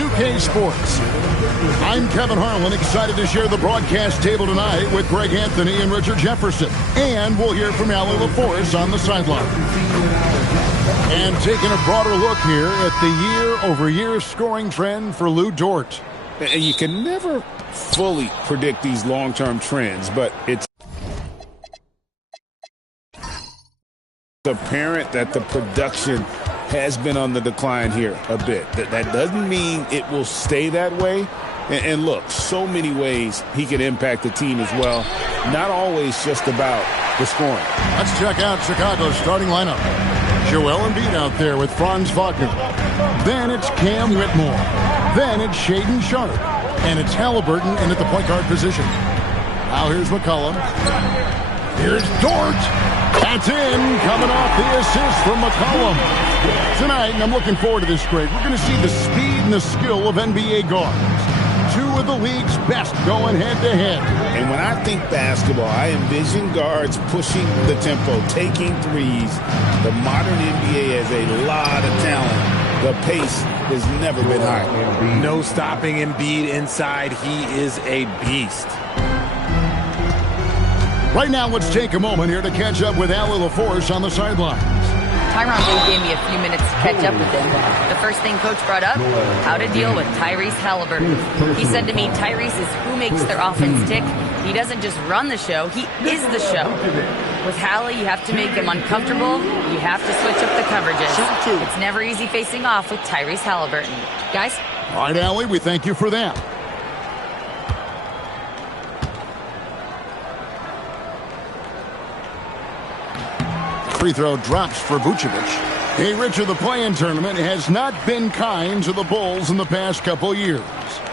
2K Sports. I'm Kevin Harlan, excited to share the broadcast table tonight with Greg Anthony and Richard Jefferson. And we'll hear from Allie LaForce on the sideline. And taking a broader look here at the year-over-year scoring trend for Lou Dort. And you can never fully predict these long-term trends, but it's apparent that the production has been on the decline here a bit. That doesn't mean it will stay that way. And look, so many ways he can impact the team as well. Not always just about the scoring. Let's check out Chicago's starting lineup. Joel Embiid out there with Franz Wagner. Then it's Cam Whitmore. Then it's Shaedon Sharpe. And it's Halliburton in at the point guard position. Now here's McCollum. Here's Dort. That's in, coming off the assist from McCollum. Tonight, and I'm looking forward to this, Greg, we're going to see the speed and the skill of NBA guards. Two of the league's best going head-to-head. And when I think basketball, I envision guards pushing the tempo, taking threes. The modern NBA has a lot of talent. The pace has never been high. No stopping Embiid inside. He is a beast. Right now, let's take a moment here to catch up with Allie LaForce on the sidelines. Tyronn Lue gave me a few minutes to catch up with him. The first thing Coach brought up, how to deal with Tyrese Halliburton. He said to me, Tyrese is who makes their offense tick. He doesn't just run the show, he is the show. With Hallie, you have to make him uncomfortable. You have to switch up the coverages. It's never easy facing off with Tyrese Halliburton. Guys? All right, Allie, we thank you for that. Free throw drops for Vucevic. Hey, Richard, the play-in tournament has not been kind to the Bulls in the past couple years.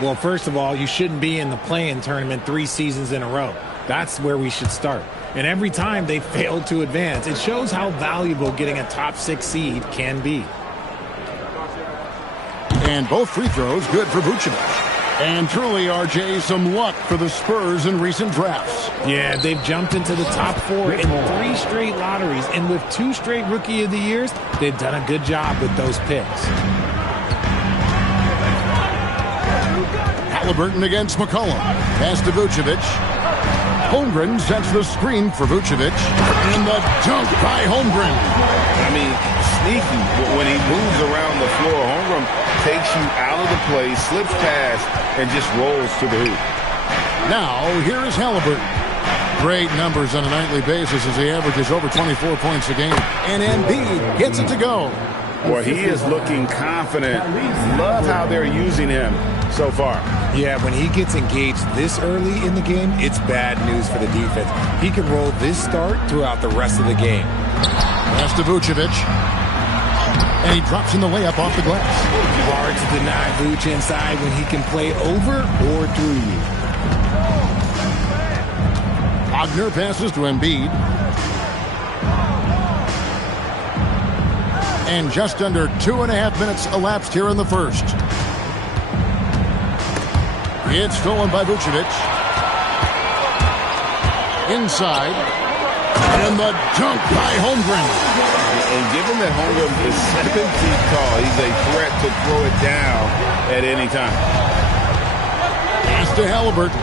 Well, first of all, you shouldn't be in the play-in tournament 3 seasons in a row. That's where we should start. And every time they failed to advance, it shows how valuable getting a top 6 seed can be. And both free throws good for Vucevic. And truly, RJ, some luck for the Spurs in recent drafts. Yeah, they've jumped into the top 4 in 3 straight lotteries. And with 2 straight Rookie of the Years, they've done a good job with those picks. Halliburton against McCollum. Pass to Vucevic. Holmgren sets the screen for Vucevic. And the dunk by Holmgren. I mean, sneaky. When he moves around the floor, Holmgren takes you out of the play, slips past, and just rolls to the hoop. Now, here is Halliburton. Great numbers on a nightly basis as he averages over 24 points a game. And Embiid gets it to go. Well, he is looking confident. Love how they're using him so far. Yeah, when he gets engaged this early in the game, it's bad news for the defense. He can roll this start throughout the rest of the game. Pass to Vucevic. And he drops in the layup off the glass. Hard to deny Vuce inside when he can play over or through you. Wagner passes to Embiid. And just under 2.5 minutes elapsed here in the first. It's stolen by Vucevic. Inside. And the dunk by Holmgren. And given that Holmgren is 7 feet tall, he's a threat to throw it down at any time. Pass to Halliburton.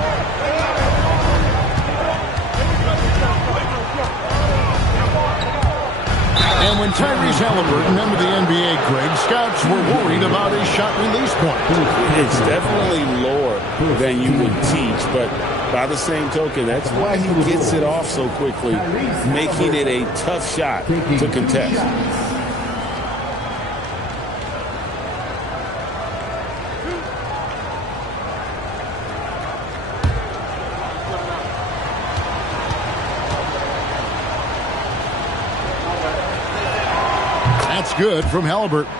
And when Tyrese Halliburton entered the NBA, Greg, scouts were worried about his shot release point. It's definitely lower than you would teach, but by the same token, that's why he gets it off so quickly, making it a tough shot to contest. That's good from Halliburton.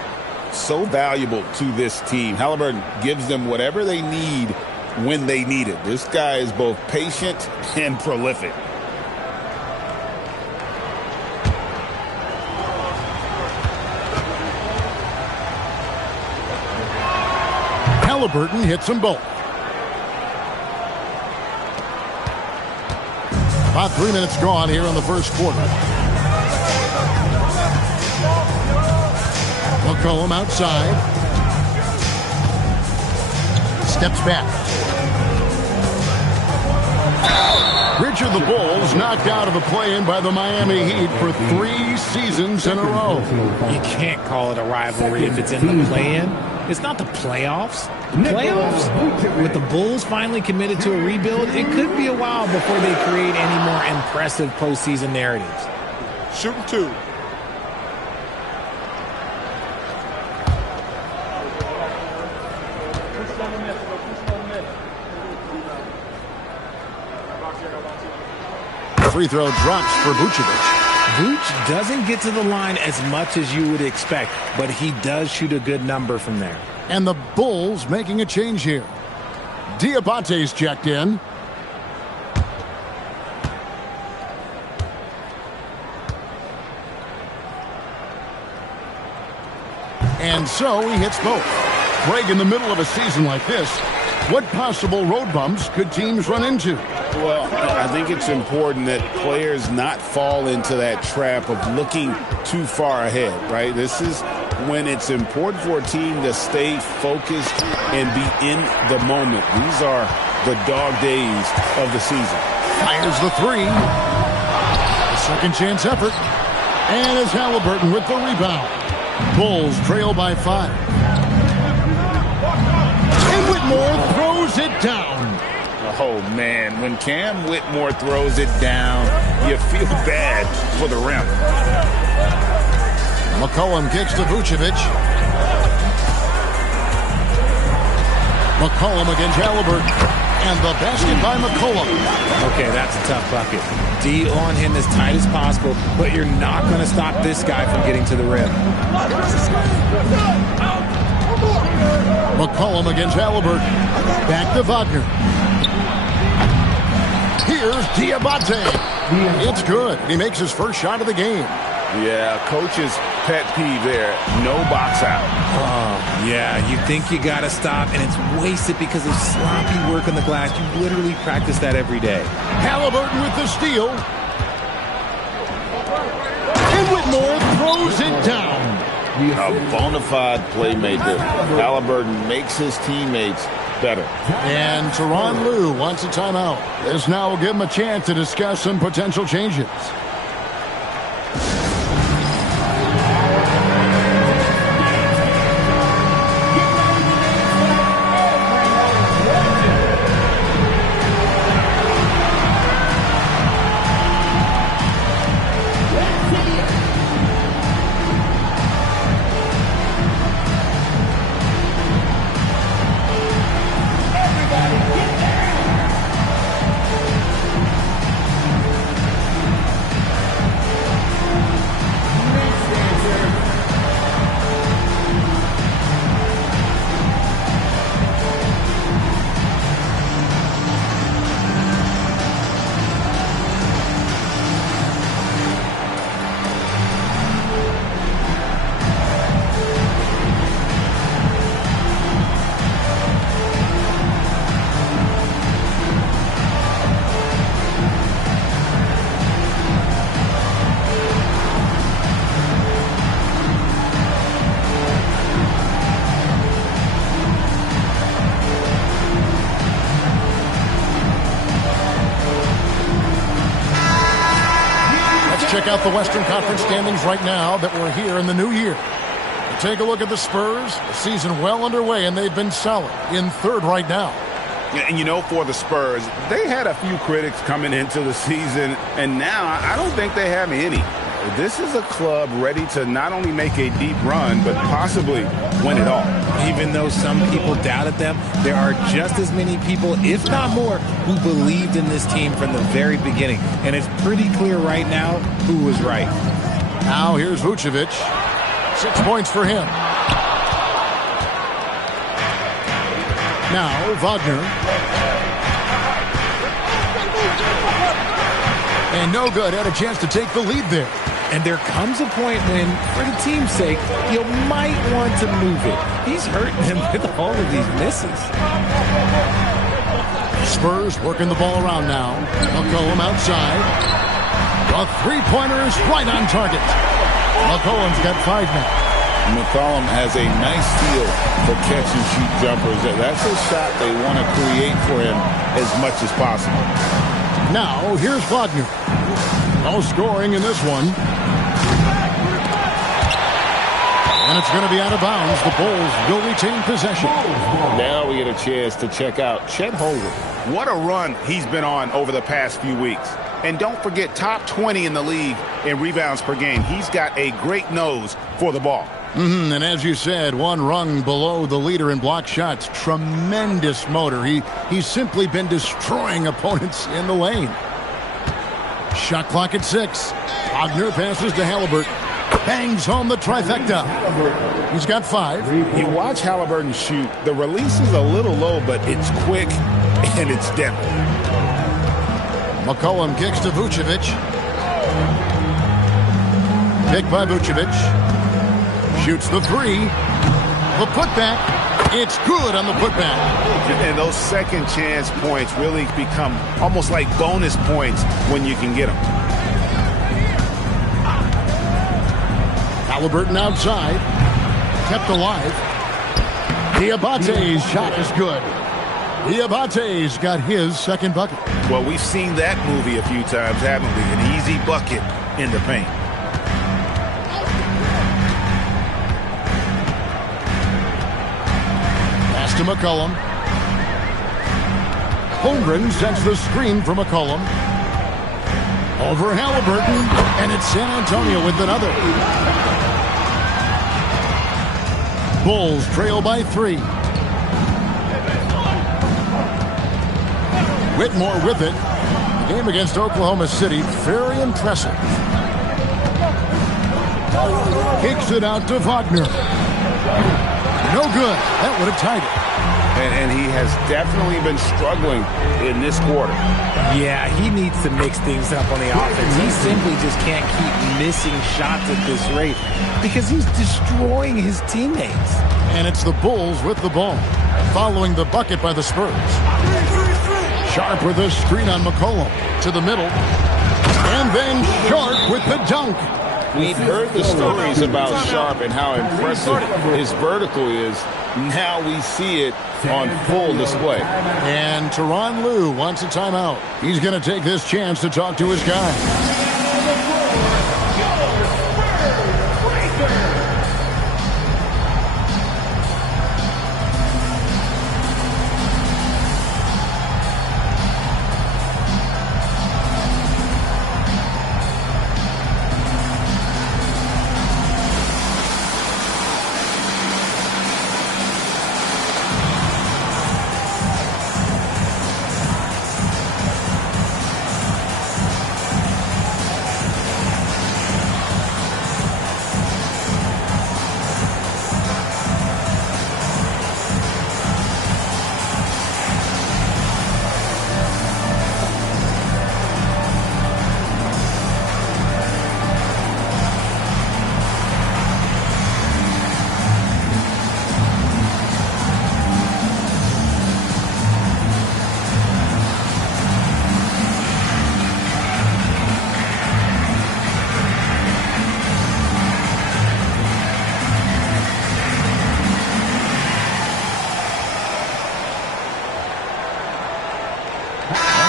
So valuable to this team. Halliburton gives them whatever they need when they need it. This guy is both patient and prolific. Halliburton hits them both. About 3 minutes gone here in the first quarter. McCollum outside. steps back. Which of the Bulls knocked out of the play-in by the Miami Heat for 3 seasons in a row? You can't call it a rivalry if it's in the play-in. It's not the playoffs. Playoffs, with the Bulls finally committed to a rebuild, it could be a while before they create any more impressive postseason narratives. Shooting 2. Free throw drops for Vucevic. Vuce doesn't get to the line as much as you would expect, but he does shoot a good number from there. And the Bulls making a change here. Diabate's checked in. And so he hits both. Greg, in the middle of a season like this, what possible road bumps could teams run into? Well, I think it's important that players not fall into that trap of looking too far ahead, right? This is when it's important for a team to stay focused and be in the moment. These are the dog days of the season. Fires the 3. A second chance effort. And it's Halliburton with the rebound. Bulls trail by 5. And Whitmore throws it down. Oh, man, when Cam Whitmore throws it down, you feel bad for the rim. McCollum kicks to Vucevic. McCollum against Halliburton. And the basket by McCollum. Okay, that's a tough bucket. D on him as tight as possible, but you're not going to stop this guy from getting to the rim. McCollum against Halliburton. Back to Wagner. Here's Diabate. It's good. He makes his first shot of the game. Yeah, coach's pet peeve there. No box out. Oh, yeah, you think you got to stop, and it's wasted because of sloppy work on the glass. You literally practice that every day. Halliburton with the steal. And Whitmore throws it down. A bona fide playmaker. Halliburton makes his teammates better. And Tyronn Lue wants a timeout. This now will give him a chance to discuss some potential changes. Check out the Western Conference standings right now that we're here in the new year. Take a look at the Spurs. The season well underway, and they've been solid in 3rd right now. And you know, for the Spurs, they had a few critics coming into the season, and now I don't think they have any. This is a club ready to not only make a deep run, but possibly win it all. Even though some people doubted them, there are just as many people, if not more, who believed in this team from the very beginning. And it's pretty clear right now who was right. Now here's Vucevic. 6 points for him. Now Wagner. And no good. Had a chance to take the lead there. And there comes a point when, for the team's sake, you might want to move it. He's hurting him with all of these misses. Spurs working the ball around now. McCollum outside. A three-pointer is right on target. McCollum's got 5 now. McCollum has a nice feel for catch-and-shoot jumpers. That's a shot they want to create for him as much as possible. Now, here's Wagner. No scoring in this one. And it's going to be out of bounds. The Bulls will retain possession. Now we get a chance to check out Chet Holmgren. What a run he's been on over the past few weeks. And don't forget, top 20 in the league in rebounds per game. He's got a great nose for the ball. And as you said, one rung below the leader in block shots. Tremendous motor. He's simply been destroying opponents in the lane. Shot clock at 6. Wagner passes to Halliburton. Bangs home the trifecta. He's got 5. You watch Halliburton shoot. The release is a little low, but it's quick and it's deadly. McCollum kicks to Vucevic. Pick by Vucevic. Shoots the 3. The putback. It's good on the putback. And those second chance points really become almost like bonus points when you can get them. Halliburton outside. Kept alive. Diabate's shot is good. Diabate's got his second bucket. Well, we've seen that movie a few times, haven't we? An easy bucket in the paint. Pass to McCollum. Holmgren sets the screen for McCollum. Over Halliburton, and it's San Antonio with another. Bulls trail by 3. Whitmore with it. The game against Oklahoma City, very impressive. Kicks it out to Wagner. No good. That would have tied it. And he has definitely been struggling in this quarter. Yeah, he needs to mix things up on the offense. He simply just can't keep missing shots at this rate because he's destroying his teammates. And it's the Bulls with the ball, following the bucket by the Spurs. Sharp with a screen on McCollum to the middle. And then Sharp with the dunk. We've heard the stories about Sharp and how impressive his vertical is. Now we see it on full display. And Tyronn Lue wants a timeout. He's going to take this chance to talk to his guys.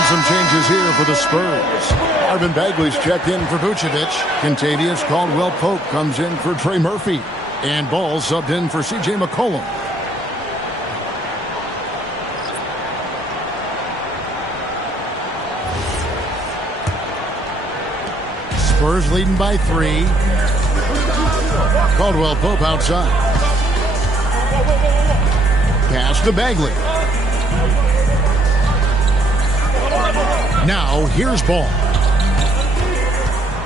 Some changes here for the Spurs. Marvin Bagley's checked in for Vucevic. Kentavious Caldwell-Pope comes in for Trey Murphy. And Ball subbed in for C.J. McCollum. Spurs leading by 3. Caldwell-Pope outside. Pass to Bagley. Now, here's Ball.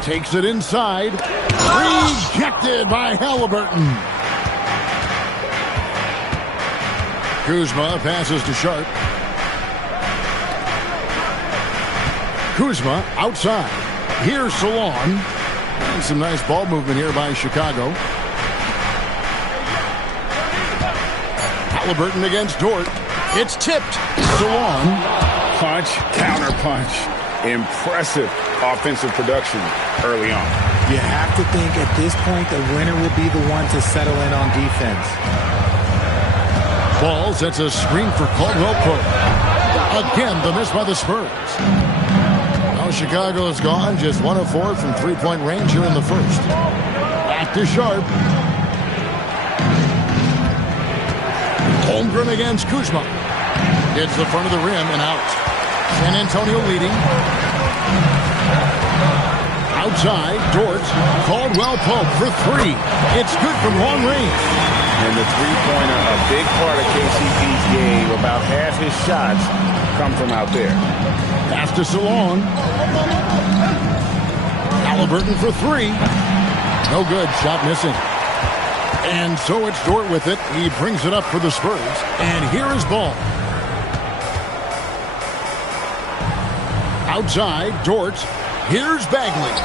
Takes it inside. Rejected by Halliburton. Kuzma passes to Sharp. Kuzma outside. Here's Salon. And some nice ball movement here by Chicago. Halliburton against Dort. It's tipped. Salon. Punch, counter punch. Impressive offensive production early on. You have to think at this point the winner will be the one to settle in on defense. Ball sets a screen for Caldwell Pope. Again, the miss by the Spurs. Now Chicago is gone, just 1 of 4 from three-point range here in the first. Back to Sharp. Holmgren against Kuzma. Hits the front of the rim and out. San Antonio leading. Outside, Dort. Caldwell Pope for three. It's good from long range. And the three-pointer, a big part of KCP's game. About half his shots come from out there. Pass to Salon. Halliburton for three. No good. Shot missing. And so it's Dort with it. He brings it up for the Spurs. And here is Ball. Outside, Dort. Here's Bagley.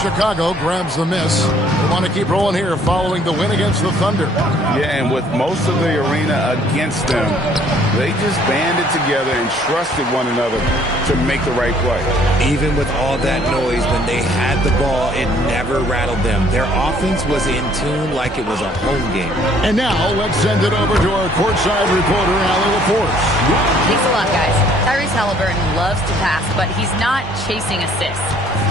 Chicago grabs the miss. They want to keep rolling here following the win against the Thunder. Yeah, and with most of the arena against them, they just banded together and trusted one another to make the right play. Even with all that noise, when they had the ball, it never rattled them. Their offense was in tune like it was a home game. And now let's send it over to our courtside reporter, Allie LaForce. Thanks a lot, guys. Tyrese Halliburton loves to pass, but he's not chasing assists.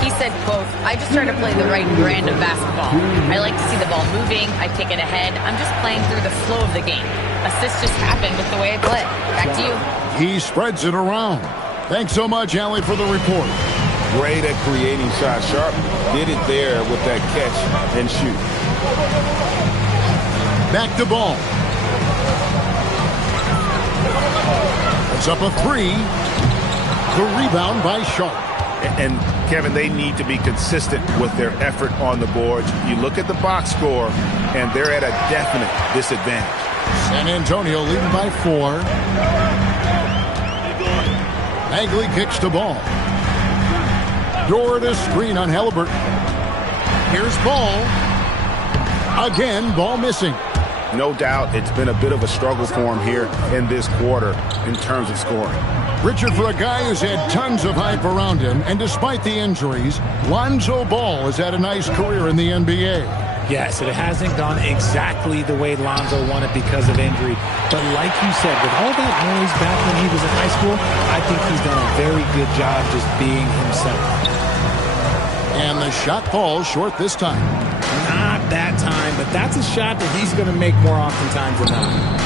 He said, quote, "I just try to play the right brand of basketball. I like to see the ball moving. I kick it ahead. I'm just playing through the flow of the game. Assists just happen with the way I play." Back to you. He spreads it around. Thanks so much, Allie, for the report. Great at creating shots. Sharp did it there with that catch and shoot. Back to Ball. It's up a three. The rebound by Sharp. And, Kevin, they need to be consistent with their effort on the boards. You look at the box score, and they're at a definite disadvantage. San Antonio leading by 4. Bagley kicks to Ball. Dort a screen on Halliburton. Here's Ball. Again, Ball missing. No doubt it's been a bit of a struggle for him here in this quarter in terms of scoring. Richard, for a guy who's had tons of hype around him, and despite the injuries, Lonzo Ball has had a nice career in the NBA. Yes, it hasn't gone exactly the way Lonzo wanted because of injury. But like you said, with all that noise back when he was in high school, I think he's done a very good job just being himself. And the shot falls short this time. Not that time, but that's a shot that he's going to make more oftentimes than not.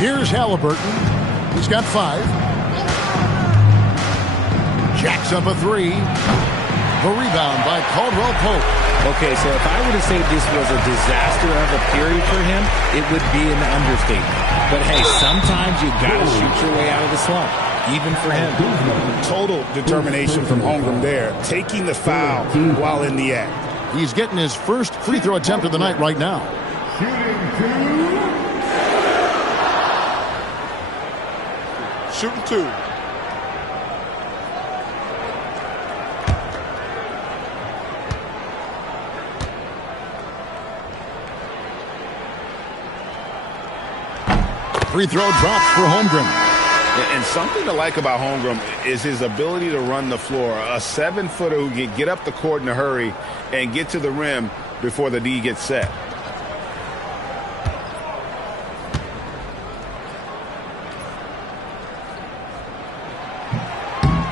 Here's Halliburton. He's got 5. Jacks up a 3. The rebound by Caldwell Pope. Okay, so if I were to say this was a disaster of a period for him, it would be an understatement. But hey, sometimes you got to shoot your way out of the slump, even for him. Total determination from Holmgren there, taking the foul while in the act. He's getting his first free throw attempt of the night right now. Shooting 2. Free throw drops for Holmgren. And something to like about Holmgren is his ability to run the floor. A 7-footer who can get up the court in a hurry and get to the rim before the D gets set.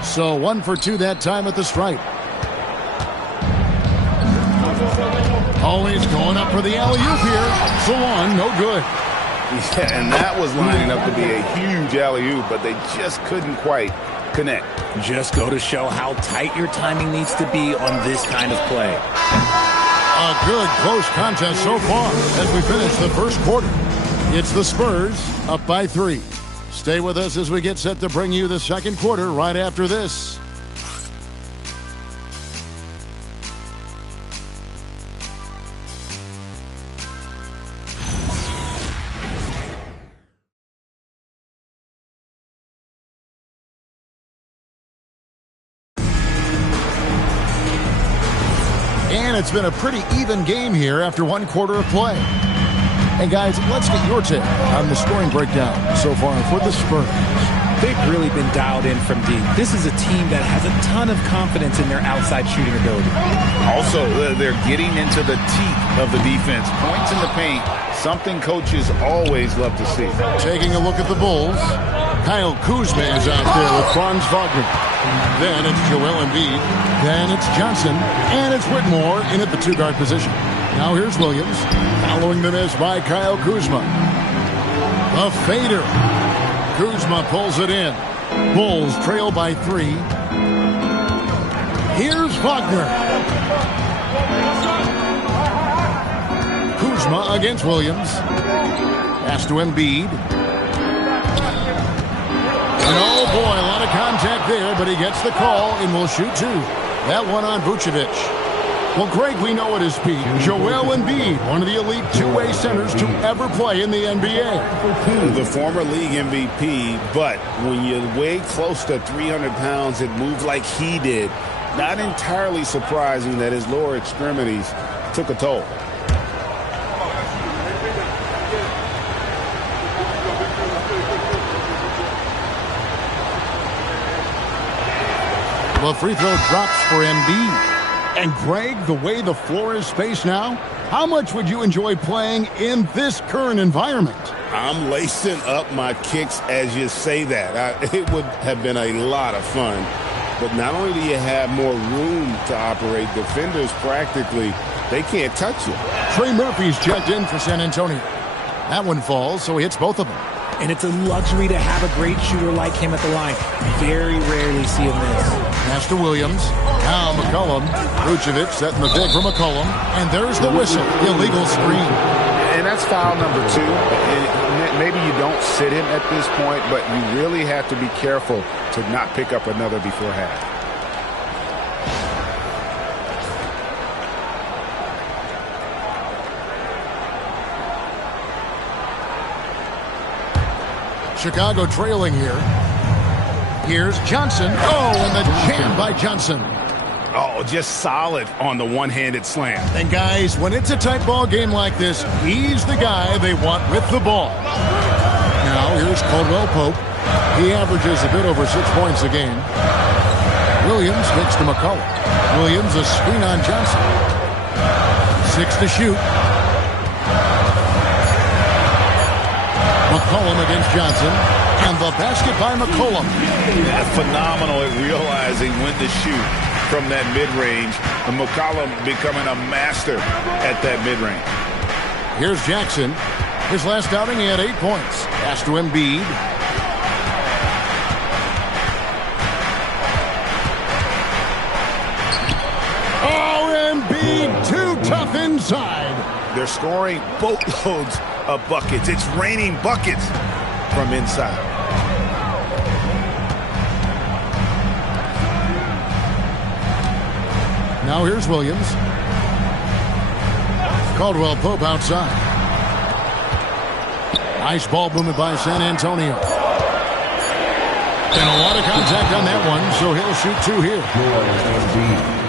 So 1 for 2 that time at the stripe. Always going up for the alley-oop here. Salon, no good. Yeah, and that was lining up to be a huge alley-oop, but they just couldn't quite connect. Just go to show how tight your timing needs to be on this kind of play. A good close contest so far as we finish the first quarter. It's the Spurs up by 3. Stay with us as we get set to bring you the second quarter right after this. And it's been a pretty even game here after 1 quarter of play. And guys, let's get your take on the scoring breakdown so far for the Spurs. They've really been dialed in from deep. This is a team that has a ton of confidence in their outside shooting ability. Also, they're getting into the teeth of the defense. Points in the paint, something coaches always love to see. Taking a look at the Bulls, Kyle Kuzma is out there with Franz Wagner. Then it's Joel Embiid. Then it's Johnson. And it's Whitmore in at the two-guard position. Now here's Williams, following the miss by Kyle Kuzma. A fader. Kuzma pulls it in. Bulls trail by 3. Here's Wagner. Kuzma against Williams. Pass to Embiid. And oh boy, a lot of contact there, but he gets the call and will shoot 2. That one on Vucevic. Well, Greg, we know at his peak, Joel Embiid, one of the elite two-way centers to ever play in the NBA. The former league MVP, but when you weigh close to 300 pounds and move like he did, not entirely surprising that his lower extremities took a toll. The free throw drops for Embiid. And Greg, the way the floor is spaced now, how much would you enjoy playing in this current environment? I'm lacing up my kicks as you say that. It would have been a lot of fun. But not only do you have more room to operate, defenders practically, they can't touch you. Trey Murphy's checked in for San Antonio. That one falls, so he hits both of them. And it's a luxury to have a great shooter like him at the line. Very rarely see him miss. Pass to Williams. Now McCollum. Vucevic setting the pick for McCollum. And there's the whistle. Illegal screen. And that's foul number 2. Maybe you don't sit him at this point, but you really have to be careful to not pick up another before half. Chicago trailing here. Here's Johnson. Oh, and the jam by Johnson. Oh, just solid on the one-handed slam. And guys, when it's a tight ball game like this, he's the guy they want with the ball. Now here's Caldwell Pope. He averages a bit over 6 points a game. Williams kicks to McCollum. Williams a screen on Johnson. 6 to shoot. McCollum against Johnson. And the basket by McCollum. Phenomenal at realizing when to shoot from that mid-range. And McCollum becoming a master at that mid-range. Here's Jackson. His last outing, he had 8 points. Pass to Embiid. Oh, Embiid, too tough inside. They're scoring boatloads of buckets. It's raining buckets from inside. Now here's Williams. Caldwell Pope outside. Nice ball movement by San Antonio. And a lot of contact on that one, so he'll shoot 2 here.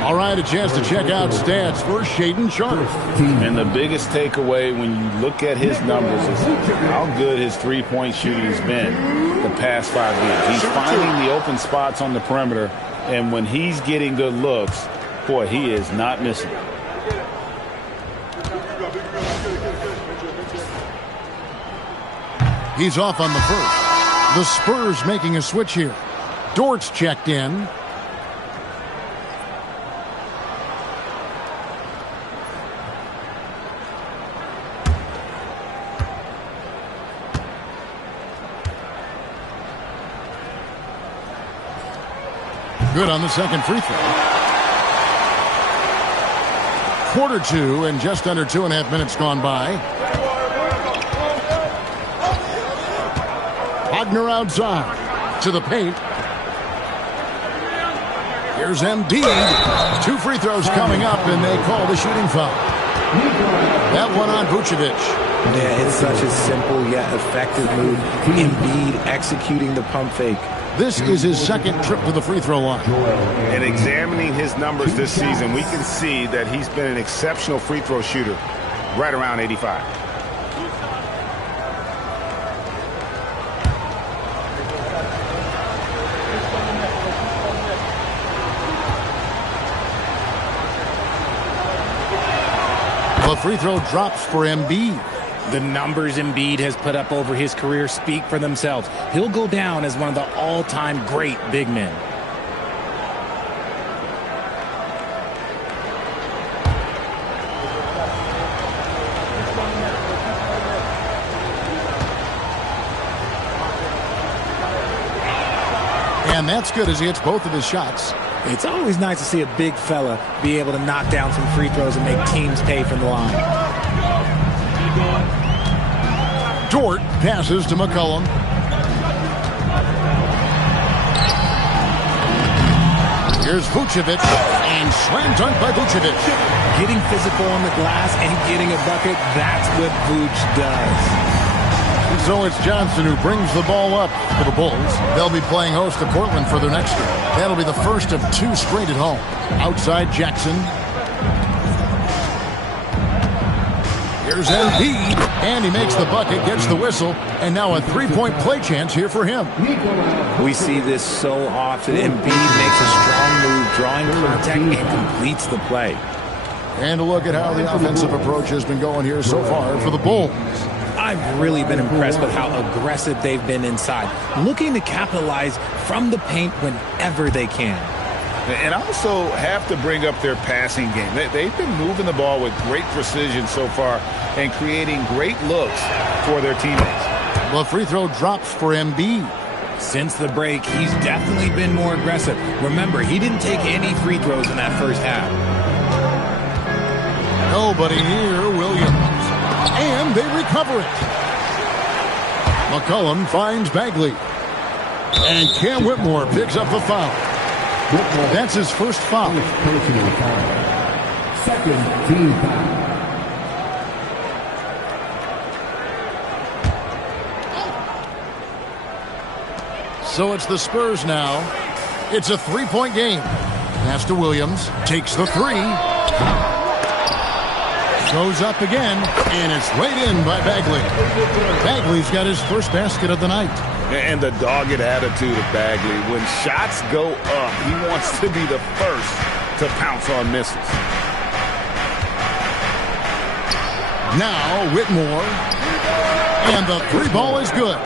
All right, a chance to check out stats for Shaedon Sharpe. And the biggest takeaway when you look at his numbers is how good his three-point shooting has been the past 5 games. He's finding the open spots on the perimeter, and when he's getting good looks, boy, he is not missing. He's off on the first. The Spurs making a switch here. Dort's checked in. Good on the second free throw. Quarter 2 and just under 2.5 minutes gone by. Wagner outside to the paint. Here's Embiid. 2 free throws coming up, and they call the shooting foul. That one on Vucevic. Yeah, it's such a simple yet effective move. Embiid executing the pump fake. This is his second trip to the free throw line. And examining his numbers this season, we can see that he's been an exceptional free throw shooter, right around 85. The free throw drops for Embiid. The numbers Embiid has put up over his career speak for themselves. He'll go down as one of the all-time great big men. And that's good as he hits both of his shots. It's always nice to see a big fella be able to knock down some free throws and make teams pay from the line. Dort passes to McCollum. Here's Vucevic, and slam dunk by Vucevic. Getting physical on the glass and getting a bucket, that's what Vuce does. So it's Johnson who brings the ball up for the Bulls. They'll be playing host to Portland for their next game. That'll be the first of 2 straight at home. Outside Jackson. Here's Embiid, and he makes the bucket, gets the whistle, and now a 3-point play chance here for him. We see this so often. Embiid makes a strong move, drawing contact, and completes the play. And a look at how the offensive approach has been going here so far for the Bulls. I've really been impressed with how aggressive they've been inside, looking to capitalize from the paint whenever they can. And I also have to bring up their passing game. They've been moving the ball with great precision so far and creating great looks for their teammates. The free throw drops for Embiid. Since the break, he's definitely been more aggressive. Remember, he didn't take any free throws in that first half. Nobody near Williams. And they recover it. McCollum finds Bagley. And Cam Whitmore picks up the foul. That's his first foul. Second team foul. So it's the Spurs now. It's a 3-point game. Pass to Williams. Takes the 3. Goes up again, and it's laid in by Bagley. Bagley's got his first basket of the night. And the dogged attitude of Bagley. When shots go up, he wants to be the first to pounce on misses. Now Whitmore, and the 3 ball is good.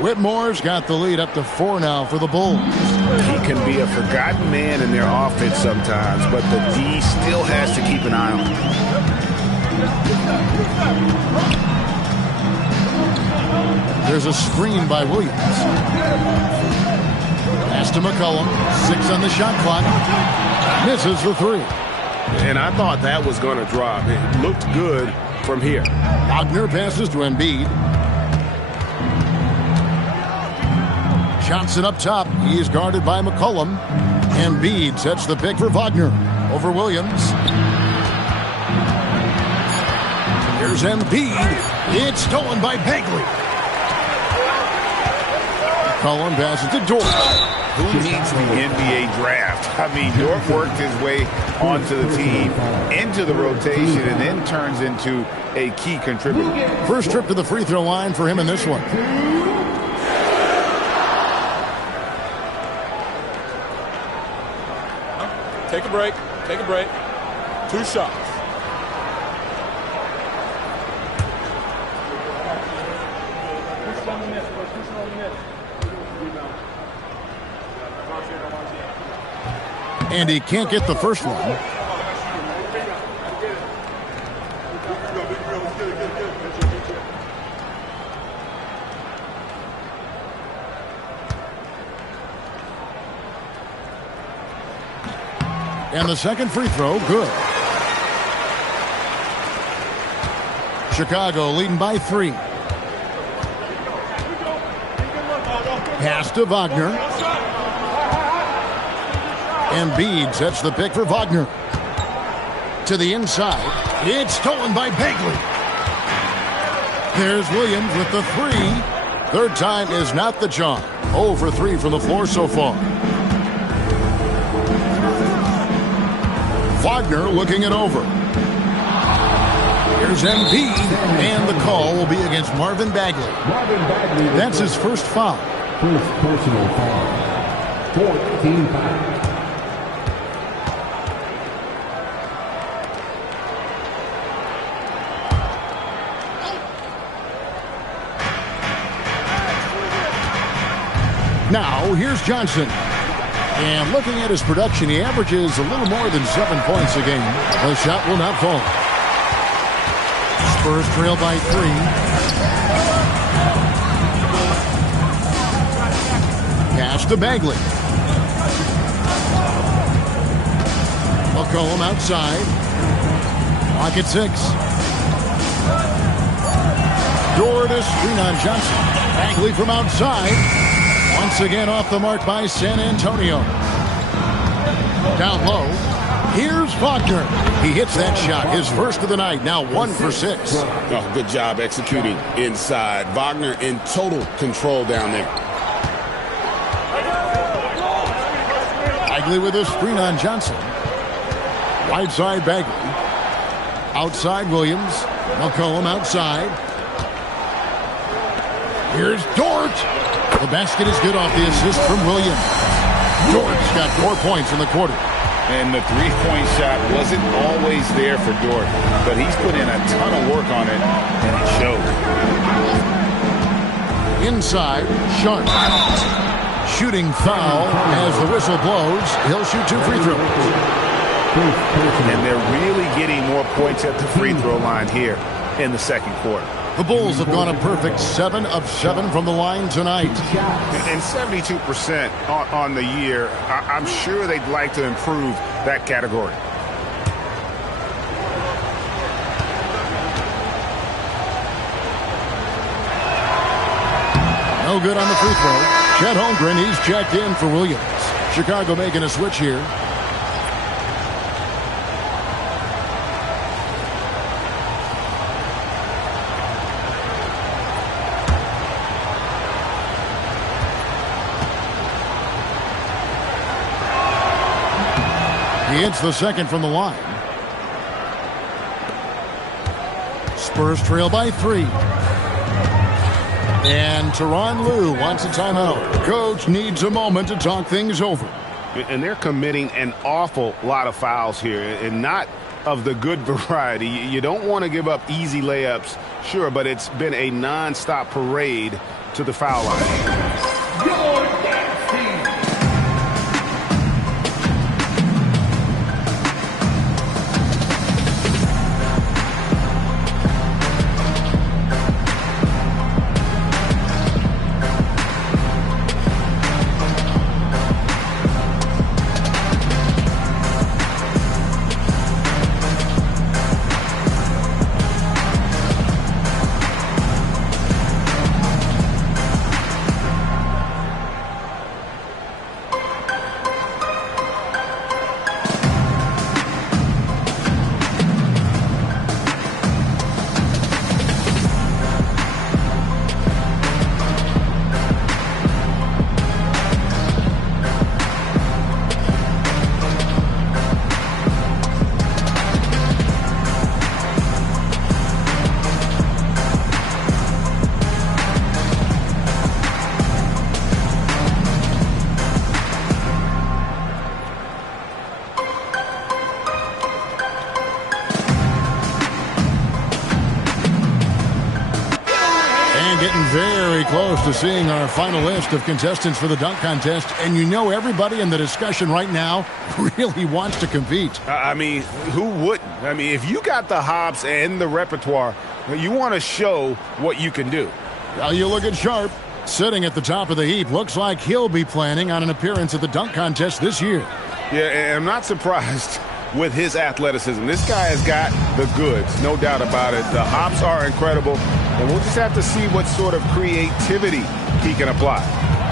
Whitmore's got the lead up to 4 now for the Bulls. He can be a forgotten man in their offense sometimes, but the D still has to keep an eye on him. There's a screen by Williams. Pass to McCollum. 6 on the shot clock. Misses the 3. And I thought that was going to drop. It looked good from here. Wagner passes to Embiid. Johnson up top. He is guarded by McCollum. Embiid sets the pick for Wagner over Williams. Here's Embiid. It's stolen by Bagley. McCollum passes to Dort. Who needs the NBA draft? I mean, Dort worked his way onto the team, into the rotation, and then turns into a key contributor. First trip to the free throw line for him in this one. Take a break. Take a break. 2 shots. And he can't get the first one. And the second free throw, good. Chicago leading by 3. Pass to Wagner. Embiid sets the pick for Wagner. To the inside. It's stolen by Bagley. There's Williams with the 3. Third time is not the charm. 0 for 3 from the floor so far. Wagner looking it over. Here's Embiid, and the call will be against Marvin Bagley. That's his first foul. First personal foul. 14 foul. Now, here's Johnson. And looking at his production, he averages a little more than 7 points a game. The shot will not fall. Spurs trail by 3. Pass to Bagley. McCollum outside. Clock at 6. Door to screen on Johnson. Bagley from outside. Once again off the mark by San Antonio. Down low. Here's Wagner. He hits that shot. His first of the night. Now 1 for 6. Oh, good job executing inside. Wagner in total control down there. Bagley with a screen on Johnson. Right side Bagley. Outside Williams. McCollum outside. Here's Dort. The basket is good off the assist from Williams. Dort's got 4 points in the quarter. And the three-point shot wasn't always there for Dort, but he's put in a ton of work on it, and it showed. Inside, Sharp. Shooting foul as the whistle blows. He'll shoot 2 free throws. And they're really getting more points at the free throw line here in the second quarter. The Bulls have gone a perfect 7 of 7 from the line tonight. And 72% on the year. I'm sure they'd like to improve that category. No good on the free throw. Chet Holmgren, he's checked in for Williams. Chicago making a switch here. He hits the second from the line. Spurs trail by 3. And Tyronn Lue wants a timeout. Coach needs a moment to talk things over. And they're committing an awful lot of fouls here, and not of the good variety. You don't want to give up easy layups, sure, but it's been a non-stop parade to the foul line. Very close to seeing our final list of contestants for the dunk contest, and you know everybody in the discussion right now really wants to compete. I mean, who wouldn't? I mean, if you got the hops and the repertoire, you want to show what you can do. Well, you look at Sharp sitting at the top of the heap. Looks like he'll be planning on an appearance at the dunk contest this year. Yeah, and I'm not surprised with his athleticism. This guy has got the goods, no doubt about it. The hops are incredible, and we'll just have to see what sort of creativity he can apply.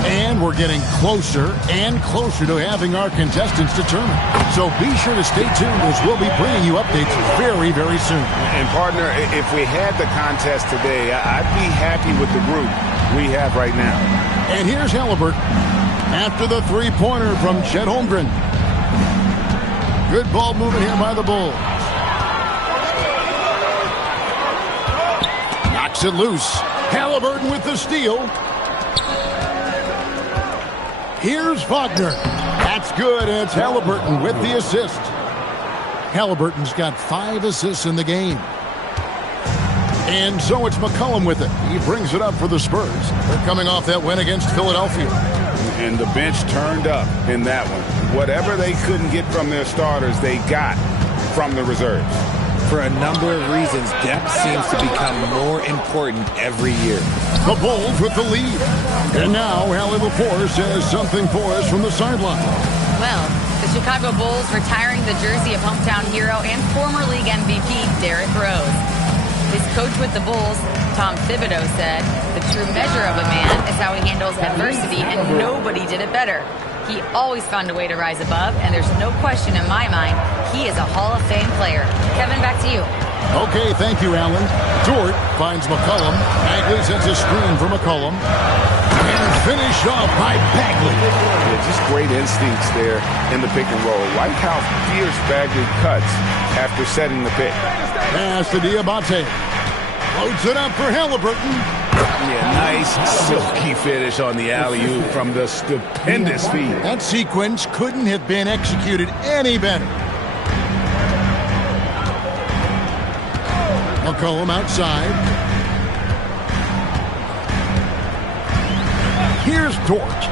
And we're getting closer and closer to having our contestants determined. So be sure to stay tuned as we'll be bringing you updates very, very soon. And partner, if we had the contest today, I'd be happy with the group we have right now. And here's Halliburton after the three-pointer from Chet Holmgren. Good ball movement here by the Bulls. Knocks it loose. Halliburton with the steal. Here's Wagner. That's good. It's Halliburton with the assist. Halliburton's got 5 assists in the game. And so it's McCollum with it. He brings it up for the Spurs. They're coming off that win against Philadelphia. And the bench turned up in that one. Whatever they couldn't get from their starters, they got from the reserves. For a number of reasons, depth seems to become more important every year. The Bulls with the lead. And now, Allie LaForce has something for us from the sideline. Well, the Chicago Bulls retiring the jersey of hometown hero and former league MVP Derrick Rose. His coach with the Bulls, Tom Thibodeau, said, "The true measure of a man is how he handles adversity, and nobody did it better. He always found a way to rise above, and there's no question in my mind he is a Hall of Fame player." Kevin, back to you. Okay, thank you, Allen. Dort finds McCollum. Bagley sends a screen for McCollum. And finished off by Bagley. Yeah, just great instincts there in the pick and roll. Like how fierce Bagley cuts after setting the pick. Pass to Diabate. Loads it up for Halliburton. Yeah, nice silky finish on the alley-oop from the stupendous feed. That sequence couldn't have been executed any better. McCollum outside. Here's Dort.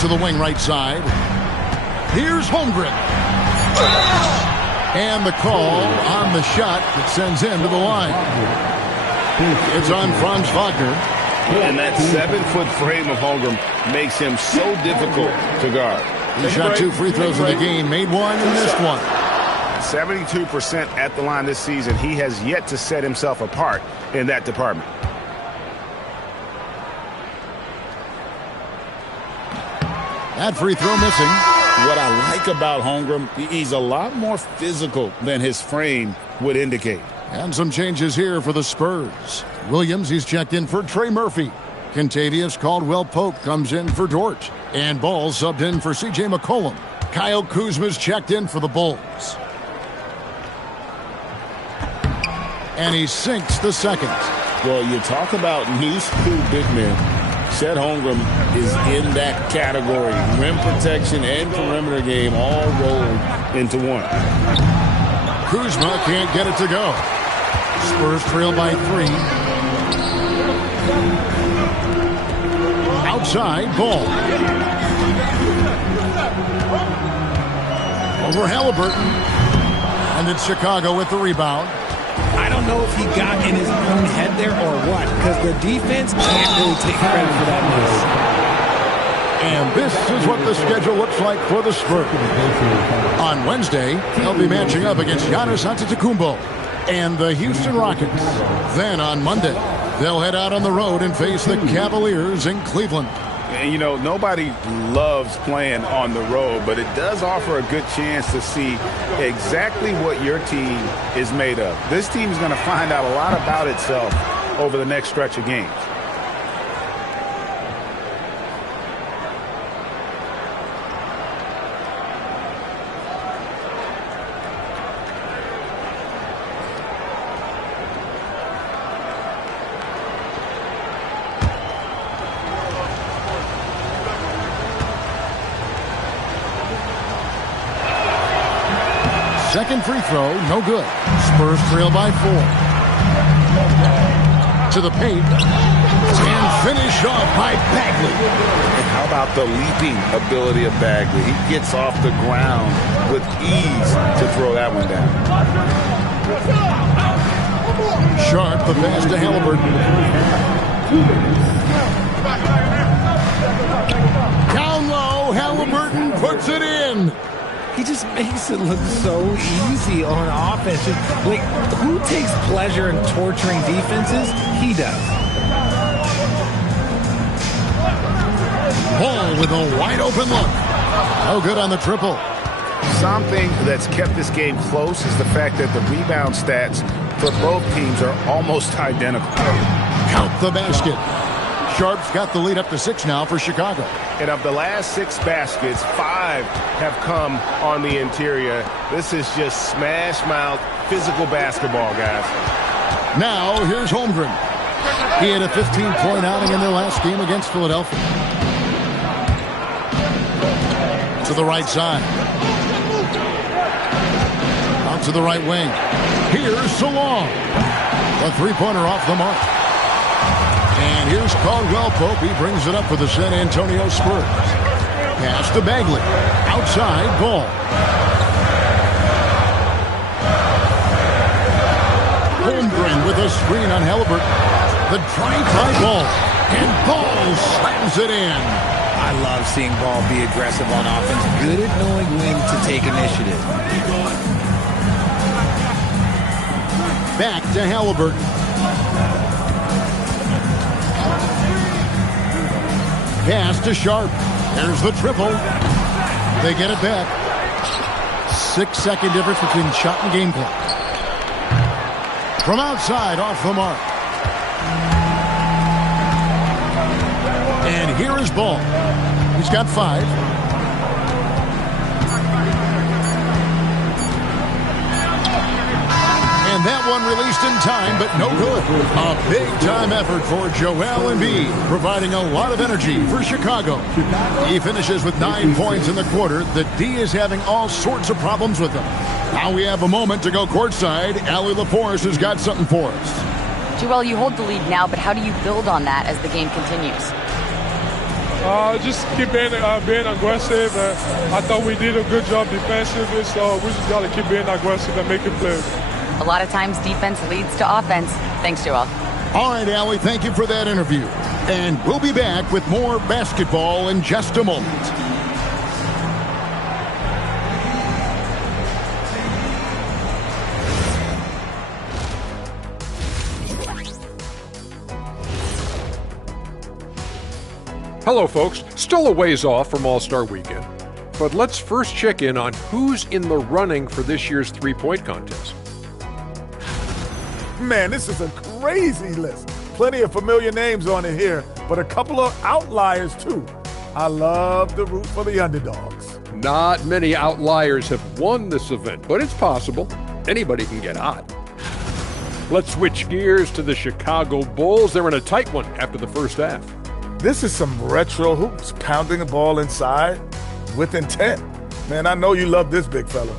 To the wing right side. Here's Holmgren. And the call on the shot that sends him to the line. It's on Franz Wagner. And that 7-foot frame of Holmgren makes him so difficult to guard. He shot 2 free throws in the game, made 1 and missed 1. 72% at the line this season. He has yet to set himself apart in that department. That free throw missing. What I like about Holmgren, he's a lot more physical than his frame would indicate. And some changes here for the Spurs. Williams, he's checked in for Trey Murphy. Kentavious Caldwell-Pope comes in for Dort. And Ball subbed in for C.J. McCollum. Kyle Kuzma's checked in for the Bulls. And he sinks the second. Well, you talk about new school big men. Chet Holmgren is in that category. Rim protection and perimeter game all rolled into one. Kuzma can't get it to go. Spurs trail by 3. Outside, Ball. Over Halliburton. And it's Chicago with the rebound. I don't know if he got in his own head there or what, because the defense can't really take credit for that miss. And this is what the schedule looks like for the Spurs. On Wednesday, they'll be matching up against Giannis Antetokounmpo and the Houston Rockets. Then on Monday, they'll head out on the road and face the Cavaliers in Cleveland. And, you know, nobody loves playing on the road, but it does offer a good chance to see exactly what your team is made of. This team is going to find out a lot about itself over the next stretch of games. Second free throw, no good. Spurs trail by 4. To the paint. And finished off by Bagley. And how about the leaping ability of Bagley? He gets off the ground with ease to throw that one down. Sharp, the pass to Halliburton. Down low, Halliburton puts it in. He just makes it look so easy on offense. Like, who takes pleasure in torturing defenses? He does. Ball with a wide open look. No good on the triple. Something that's kept this game close is the fact that the rebound stats for both teams are almost identical. Count the basket. Sharp's got the lead up to 6 now for Chicago. And of the last 6 baskets, 5 have come on the interior. This is just smash mouth physical basketball, guys. Now, here's Holmgren. He had a 15-point outing in their last game against Philadelphia. To the right side. Out to the right wing. Here's Salong. A 3-pointer off the mark. And here's Caldwell Pope. He brings it up for the San Antonio Spurs. Pass to Bagley. Outside, Ball. Holmgren with a screen on Halliburton. The drive-by Ball. And Ball slams it in. I love seeing Ball be aggressive on offense. Good at knowing when to take initiative. Back to Halliburton. Pass to Sharp. There's the triple. They get it back. 6-second difference between shot and game clock. From outside, off the mark. And here is Ball. He's got 5. And that one released in time, but no good. A big-time effort for Joel Embiid, providing a lot of energy for Chicago. He finishes with 9 points in the quarter. The D is having all sorts of problems with him. Now we have a moment to go courtside. Allie Laporte has got something for us. Joel, you hold the lead now, but how do you build on that as the game continues? Just keep being aggressive. I thought we did a good job defensively, so we just got to keep being aggressive and making plays. A lot of times defense leads to offense. Thanks, Joel. All right, Allie, thank you for that interview. And we'll be back with more basketball in just a moment. Hello, folks. Still a ways off from All-Star Weekend, but let's first check in on who's in the running for this year's three-point contest. Man, this is a crazy list. Plenty of familiar names on it here, but a couple of outliers, too. I love the root for the underdogs. Not many outliers have won this event, but it's possible. Anybody can get hot. Let's switch gears to the Chicago Bulls. They're in a tight one after the first half. This is some retro hoops, pounding the ball inside with intent. Man, I know you love this big fella.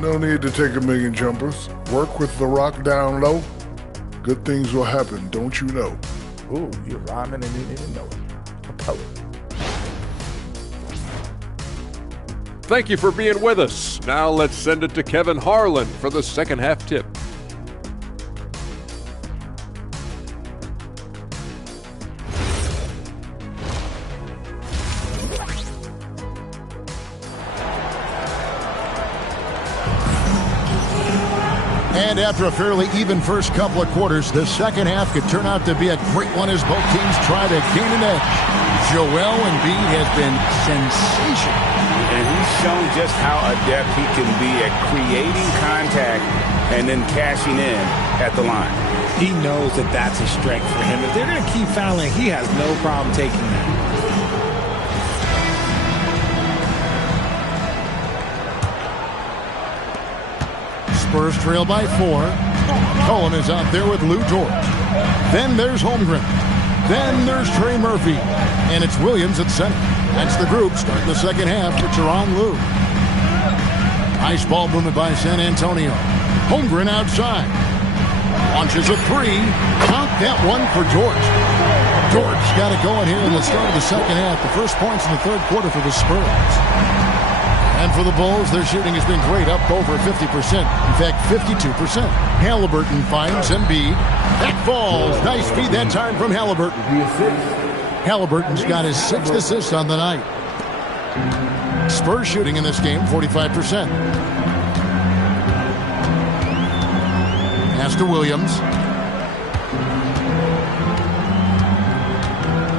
No need to take a million jumpers. Work with the rock down low. Good things will happen, don't you know? Ooh, you're rhyming and you didn't even know it. A poet. Thank you for being with us. Now let's send it to Kevin Harlan for the second half tip. And after a fairly even first couple of quarters, the second half could turn out to be a great one as both teams try to gain an edge. Joel Embiid has been sensational. And he's shown just how adept he can be at creating contact and then cashing in at the line. He knows that that's a strength for him. If they're going to keep fouling, he has no problem taking that. Spurs trail by 4. Cullen is out there with Lou George. Then there's Holmgren. Then there's Trey Murphy. And it's Williams at center. That's the group starting the second half for Tyronn Lue. Nice ball movement by San Antonio. Holmgren outside. Launches a 3. Count that one for George. George got it going here in the start of the second half. The first points in the third quarter for the Spurs. And for the Bulls, their shooting has been great, up over 50%. In fact, 52%. Halliburton finds Embiid. That falls. Nice feed that time from Halliburton. Halliburton's got his 6th assist on the night. Spurs shooting in this game, 45%. Pass to Williams.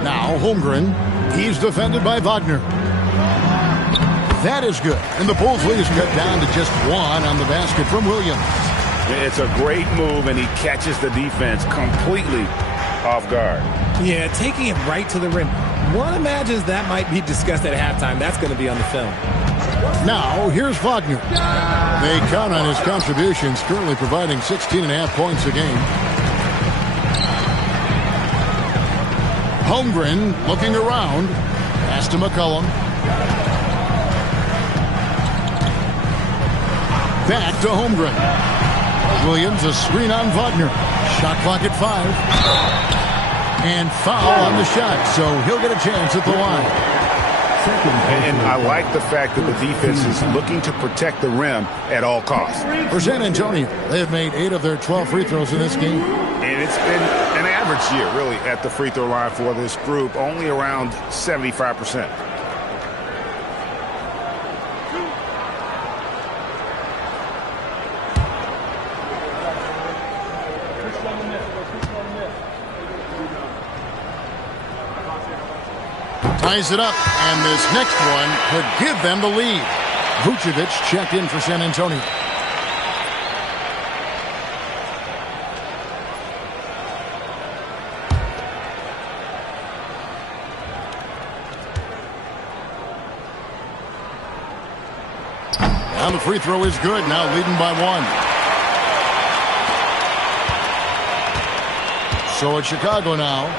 Now Holmgren. He's defended by Wagner. That is good. And the Bulls lead is cut down to just 1 on the basket from Williams. It's a great move, and he catches the defense completely off guard. Yeah, taking it right to the rim. One imagines that might be discussed at halftime. That's going to be on the film. Now, here's Wagner. They count on his contributions, currently providing 16.5 points a game. Holmgren looking around. Pass to McCollum. Back to Holmgren. Williams, a screen on Wagner. Shot clock at 5. And foul on the shot, so he'll get a chance at the line. And I like the fact that the defense is looking to protect the rim at all costs. For San Antonio, they have made 8 of their 12 free throws in this game. And it's been an average year, really, at the free throw line for this group, only around 75%. Ties it up, and this next one could give them the lead. Vucevic checked in for San Antonio. And the free throw is good, now leading by 1. So it's Chicago now.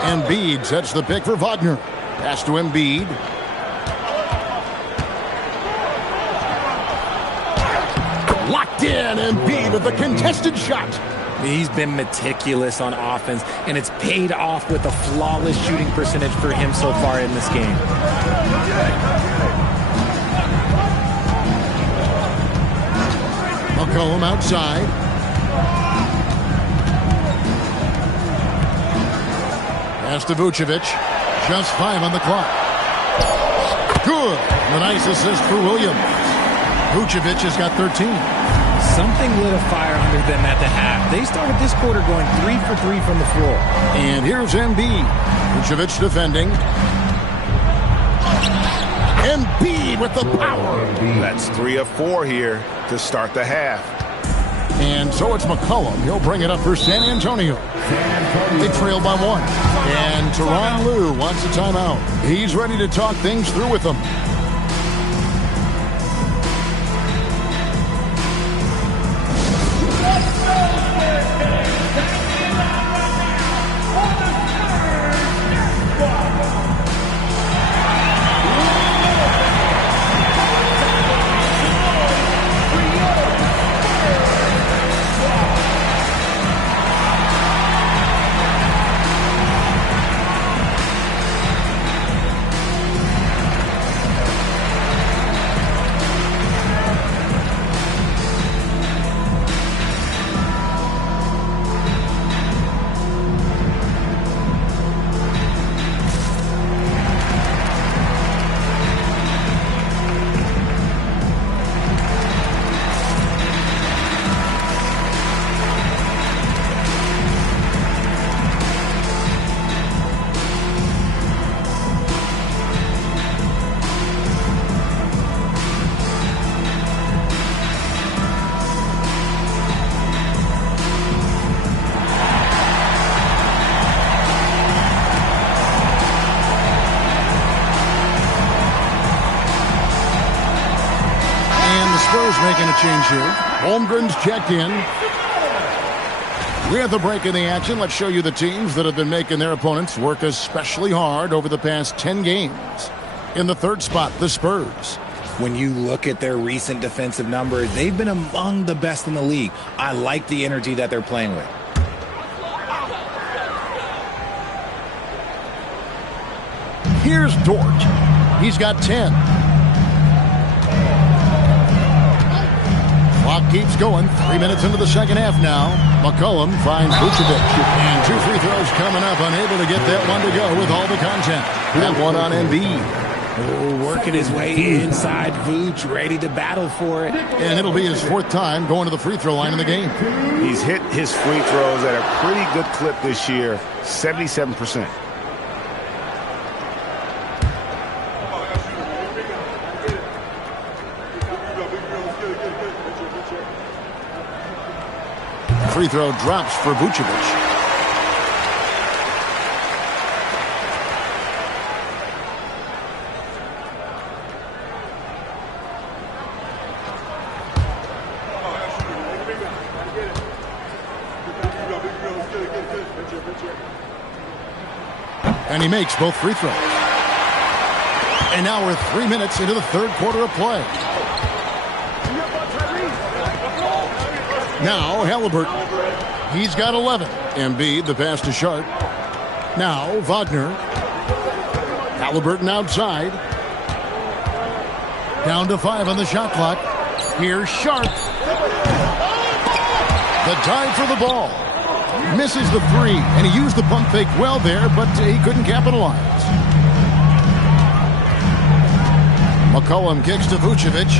Embiid sets the pick for Wagner. Pass to Embiid. Locked in. Embiid with a contested shot. He's been meticulous on offense, and it's paid off with a flawless shooting percentage for him so far in this game. McCollum outside. Pass to Vucevic. Just 5 on the clock. Good. The nice assist for Williams. Vucevic has got 13. Something lit a fire under them at the half. They started this quarter going 3 for 3 from the floor. And here's Embiid. Vucevic defending. Embiid with the power. That's 3 of 4 here to start the half. And so it's McCollum. He'll bring it up for San Antonio. They trail by 1. And Tyronn Lue wants a timeout. He's ready to talk things through with them. Spurs making a change here. Holmgren's checked in. We have the break in the action. Let's show you the teams that have been making their opponents work especially hard over the past 10 games. In the third spot, the Spurs. When you look at their recent defensive numbers, they've been among the best in the league. I like the energy that they're playing with. Here's Dort. He's got 10. Clock keeps going. 3 minutes into the second half now. McCollum finds Vucevic. And 2 free throws coming up. Unable to get that one to go with all the content. That one on Embiid. Oh, working his way inside Vooch, ready to battle for it. And it'll be his 4th time going to the free throw line in the game. He's hit his free throws at a pretty good clip this year, 77%. Free throw drops for Vucevic. And he makes both free throws. And now we're 3 minutes into the third quarter of play. Now Halliburton. He's got 11. Embiid, the pass to Sharp. Now, Wagner. Halliburton outside. Down to 5 on the shot clock. Here's Sharp. The dive for the ball. Misses the 3, and he used the pump fake well there, but he couldn't capitalize. McCollum kicks to Vucevic.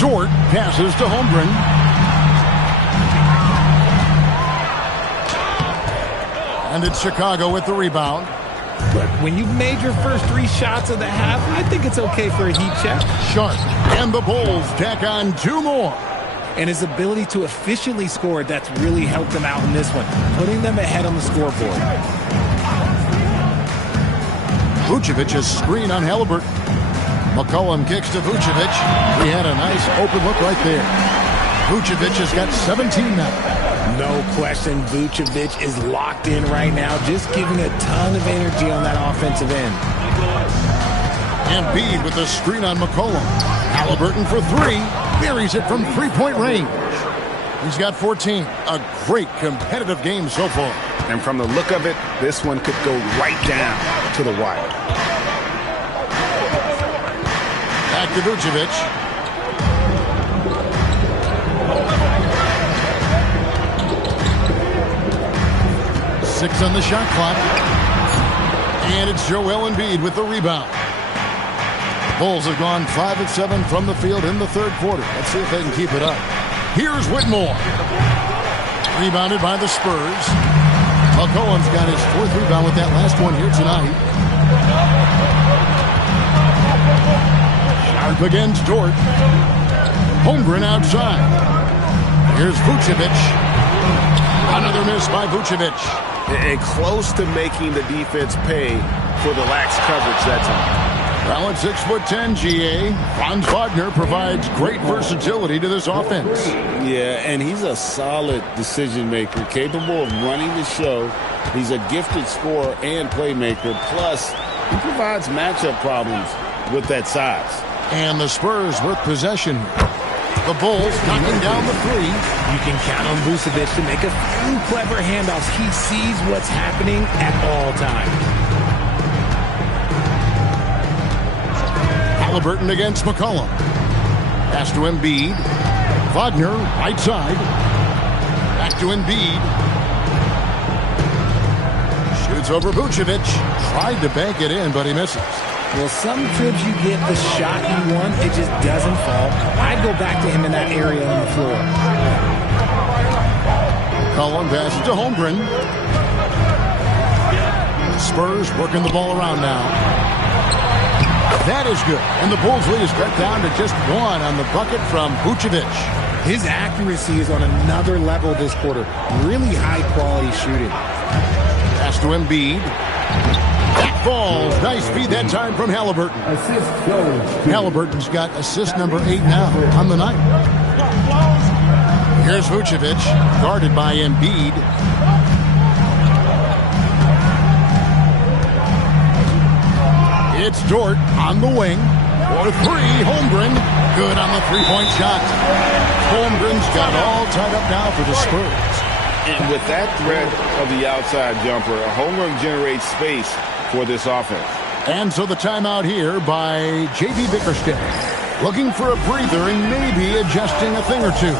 Dort passes to Holmgren. And it's Chicago with the rebound. But when you've made your first 3 shots of the half, I think it's okay for a heat check. Sharp. And the Bulls tack on 2 more. And his ability to efficiently score, that's really helped them out in this one, putting them ahead on the scoreboard. Vucevic's screen on Halliburton. McCollum kicks to Vucevic. He had a nice open look right there. Vucevic has got 17 now. No question, Vucevic is locked in right now, just giving a ton of energy on that offensive end. Embiid with the screen on McCollum. Halliburton for 3. Buries it from 3-point range. He's got 14. A great competitive game so far. And from the look of it, this one could go right down to the wire. Back to Vucevic. Six on the shot clock. And it's Joel Embiid with the rebound. Bulls have gone 5 of 7 from the field in the third quarter. Let's see if they can keep it up. Here's Whitmore. Rebounded by the Spurs. McCollum's got his 4th rebound with that last one here tonight. Sharp against Dort. Holmgren outside. Here's Vucevic. Another miss by Vucevic. And close to making the defense pay for the lax coverage that time. Well, at 6'10", GA, Franz Wagner provides great versatility to this offense. Yeah, and he's a solid decision maker, capable of running the show. He's a gifted scorer and playmaker. Plus, he provides matchup problems with that size. And the Spurs with possession. The Bulls knocking down the 3. You can count on Vucevic to make a few clever handoffs. He sees what's happening at all times. Halliburton against McCollum. Pass to Embiid. Wagner, right side. Back to Embiid. Shoots over Vucevic. Tried to bank it in, but he misses. Well, some trips you get the shot you want, it just doesn't fall. I'd go back to him in that area on the floor. McCollum passes to Holmgren. Spurs working the ball around now. That is good. And the Bulls lead is cut down to just 1 on the bucket from Vucevic. His accuracy is on another level this quarter. Really high-quality shooting. Pass to Embiid. That falls. Nice feed that time from Halliburton. Halliburton's got assist number 8 now on the night. Here's Vucevic, guarded by Embiid. It's Dort on the wing. For 3, Holmgren. Good on the 3-point shot. Holmgren's got all tied up now for the Spurs. And with that threat of the outside jumper, Holmgren generates space for this offense. And so the timeout here by J.B. Bickerstaff. Looking for a breather and maybe adjusting a thing or two.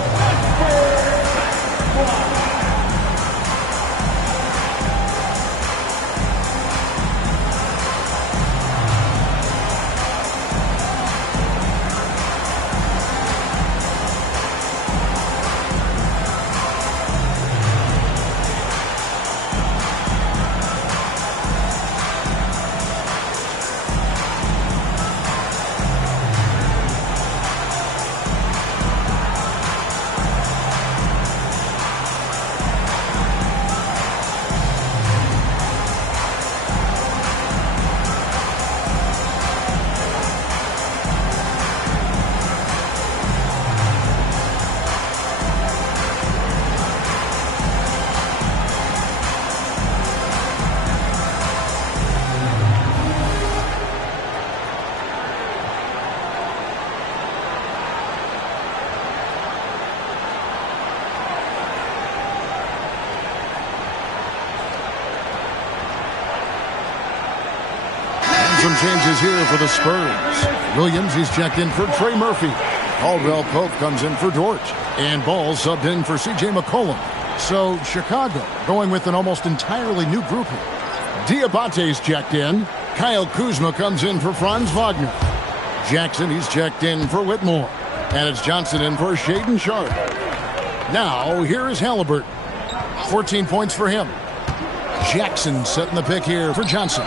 some changes here for the Spurs. Williams, he's checked in for Trey Murphy. Caldwell Pope comes in for Dort. And Ball subbed in for C.J. McCollum. So Chicago going with an almost entirely new group here. Diabate's checked in. Kyle Kuzma comes in for Franz Wagner. Jackson, he's checked in for Whitmore. And it's Johnson in for Shaedon Sharpe. Now, here is Halliburton. 14 points for him. Jackson setting the pick here for Johnson.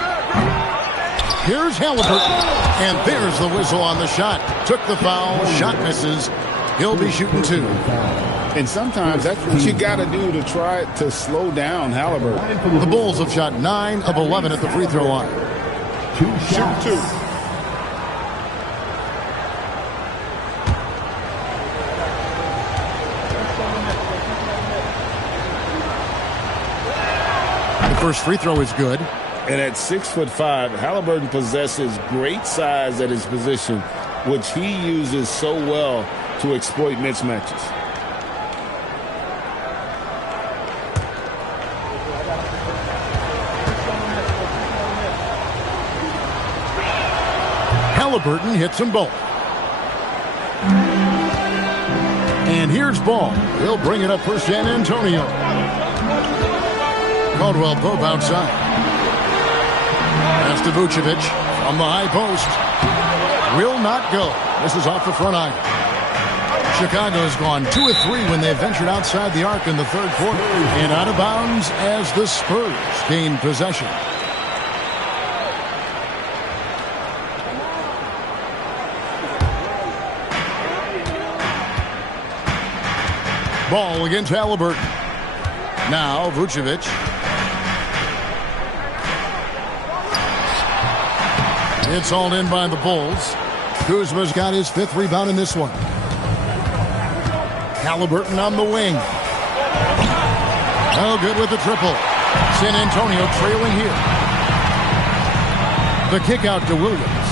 Here's Halliburton. And there's the whistle on the shot. Took the foul. Shot misses. He'll be shooting 2. And sometimes that's what you got to do to try to slow down Halliburton. The Bulls have shot 9 of 11 at the free throw line. Shoot 2. First free throw is good. And at 6'5", Halliburton possesses great size at his position, which he uses so well to exploit mismatches. Halliburton hits them both. And here's Ball. He'll bring it up for San Antonio. Caldwell Pope outside. Pass to Vucevic from the high post. Will not go. This is off the front iron. Chicago's gone 2 of 3 when they ventured outside the arc in the third quarter. And out of bounds as the Spurs gain possession. Ball against Halliburton. Now Vucevic. It's hauled in by the Bulls. Kuzma's got his 5th rebound in this one. Halliburton on the wing. Oh, good with the triple. San Antonio trailing here. The kick out to Williams.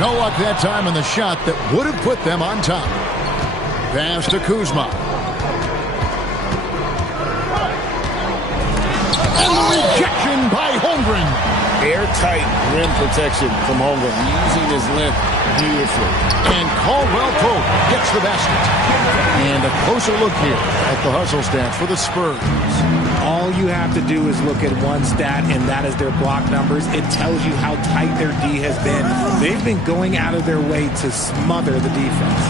No luck that time in the shot that would have put them on top. Pass to Kuzma. And the rejection by Holmgren. Airtight rim protection from Holmgren, using his length beautifully. And Caldwell Pope gets the basket. And a closer look here at the hustle stats for the Spurs. All you have to do is look at one stat, and that is their block numbers. It tells you how tight their D has been. They've been going out of their way to smother the defense.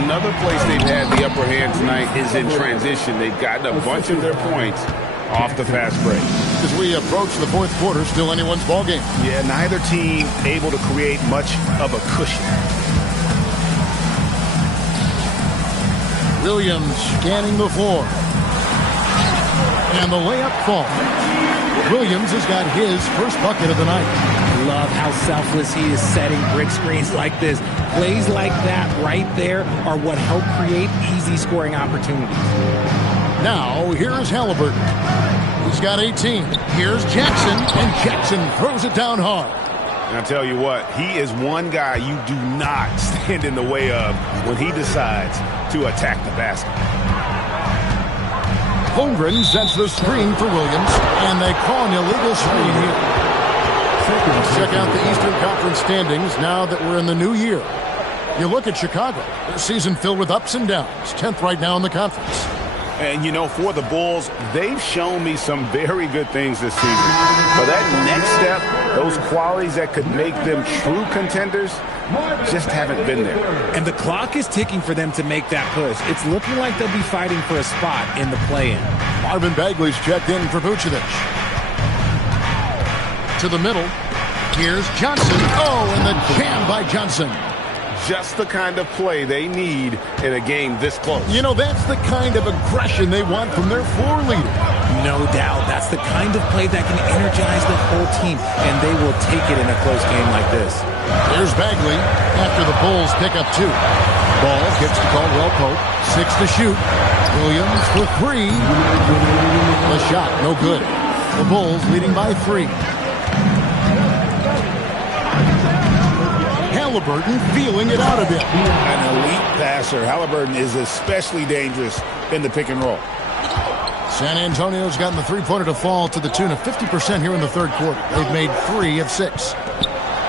Another place they've had the upper hand tonight is in transition. They've gotten a bunch of their points off the fast break. As we approach the fourth quarter, still anyone's ball game. Yeah, neither team able to create much of a cushion. Williams scanning the floor. And the layup falls. Williams has got his first bucket of the night. Love how selfless he is setting brick screens like this. Plays like that right there are what help create easy scoring opportunities. Now, here's Halliburton. He's got 18. Here's Jackson, and Jackson throws it down hard. And I'll tell you what, he is one guy you do not stand in the way of when he decides to attack the basket. Holmgren sets the screen for Williams, and they call an illegal screen here. Check out the Eastern Conference standings now that we're in the new year. You look at Chicago, their season filled with ups and downs, 10th right now in the conference. And, you know, for the Bulls, they've shown me some very good things this season. But that next step, those qualities that could make them true contenders, just haven't been there. And the clock is ticking for them to make that push. It's looking like they'll be fighting for a spot in the play-in. Marvin Bagley's checked in for Vucevic. To the middle. Here's Johnson. Oh, and the jam by Johnson. Just the kind of play they need in a game this close. You know, that's the kind of aggression they want from their floor leader. No doubt. That's the kind of play that can energize the whole team, and they will take it in a close game like this. Here's Bagley after the Bulls pick up 2. Ball gets to Caldwell Pope. 6 to shoot. Williams for 3. The shot, no good. The Bulls leading by 3. Halliburton feeling it out a bit. An elite passer. Halliburton is especially dangerous in the pick and roll. San Antonio's gotten the three-pointer to fall to the tune of 50% here in the third quarter. They've made 3 of 6.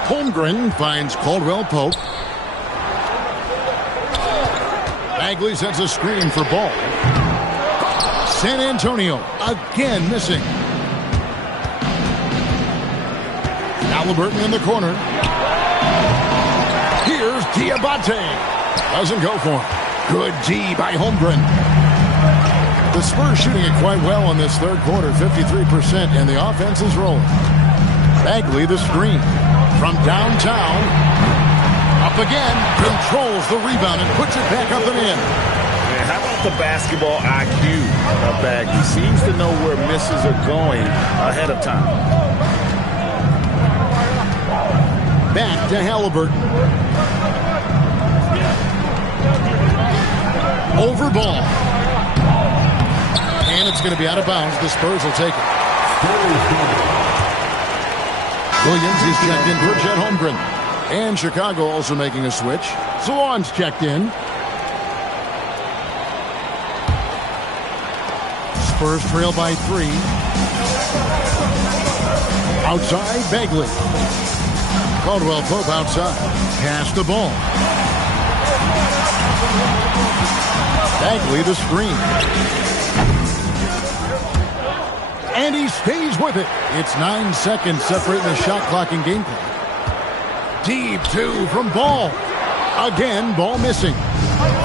Holmgren finds Caldwell Pope. Bagley sets a screen for Ball. San Antonio again missing. Halliburton in the corner. Here's Diabate. Doesn't go for him. Good D by Holmgren. The Spurs shooting it quite well in this third quarter, 53%, and the offense is rolling. Bagley the screen from downtown. Up again, controls the rebound and puts it back up and in. Man, how about the basketball IQ of Bagley? Seems to know where misses are going ahead of time. Back to Halliburton. Over Ball. And it's going to be out of bounds. The Spurs will take it. Williams is checked in for Chet Holmgren. And Chicago also making a switch. Salon's checked in. Spurs trail by 3. Outside, Bagley. Caldwell Pope outside. Pass the ball. Bagley the screen. And he stays with it. It's 9 seconds separating the shot clock and game clock. Deep 2 from Ball. Again, Ball missing.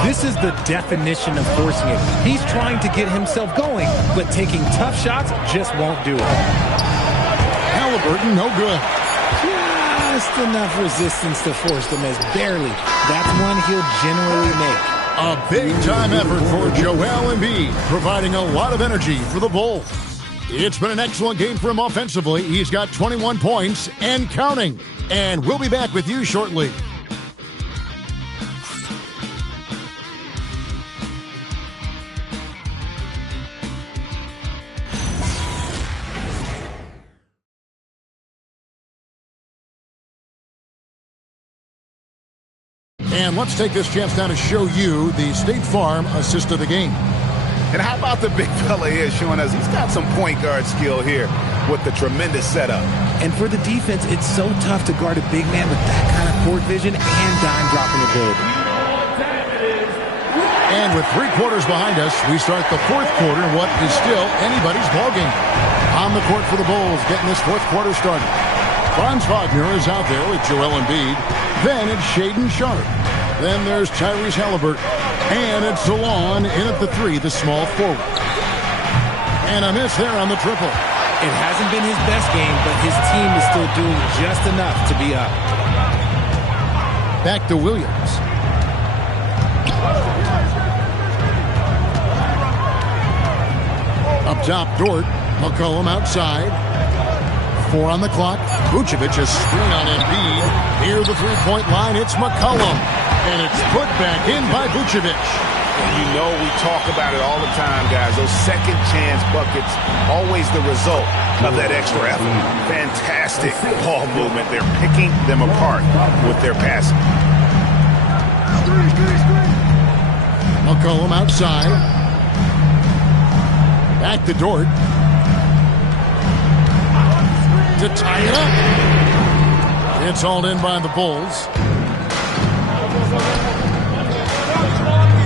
This is the definition of forcing it. He's trying to get himself going, but taking tough shots just won't do it. Halliburton, no good. Just enough resistance to force them as barely. That's one he'll generally make. A big-time effort for Joel Embiid, providing a lot of energy for the Bulls. It's been an excellent game for him offensively. He's got 21 points and counting. And we'll be back with you shortly. And let's take this chance now to show you the State Farm assist of the game. And how about the big fella here showing us he's got some point guard skill here with the tremendous setup. And for the defense, it's so tough to guard a big man with that kind of court vision and dime dropping ability. And with 3 quarters behind us, we start the fourth quarter in what is still anybody's ballgame. On the court for the Bulls, getting this fourth quarter started. Franz Wagner is out there with Joel Embiid. Then it's Shaedon Sharpe. Then there's Tyrese Halliburton. And it's Salon in at the 3, the small forward. And a miss there on the triple. It hasn't been his best game, but his team is still doing just enough to be up. Back to Williams. Up top, Dort. McCollum outside. 4 on the clock. Vucevic a screen on Embiid. Near the three-point line, it's McCollum. And it's put back in by Vucevic. You know we talk about it all the time, guys. Those second chance buckets, always the result of that extra effort. Fantastic ball movement. They're picking them apart with their passing. McCollum outside. Back to Dort. To tie it up. It's hauled in by the Bulls.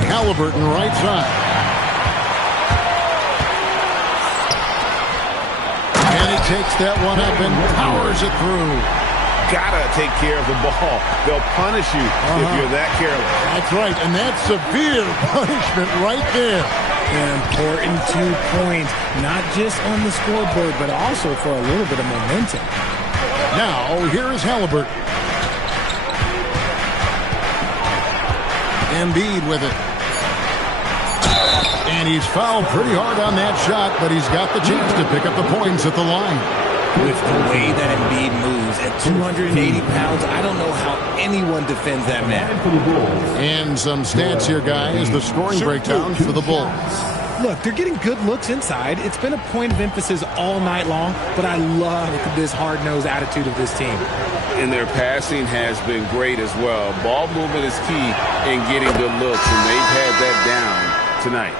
Halliburton right side. And he takes that one up and powers it through. Gotta take care of the ball. They'll punish you if you're that careless. That's right, and that's severe punishment right there. An important 2 points, not just on the scoreboard, but also for a little bit of momentum. Now, here is Halliburton. Embiid with it. And he's fouled pretty hard on that shot, but he's got the chance to pick up the points at the line. With the way that Embiid moves at 280 pounds, I don't know how anyone defends that man. And some stats here, guys. The scoring breakdown for the Bulls. Look, they're getting good looks inside. It's been a point of emphasis all night long, but I love this hard-nosed attitude of this team. And their passing has been great as well. Ball movement is key in getting good looks, and they've had that down tonight.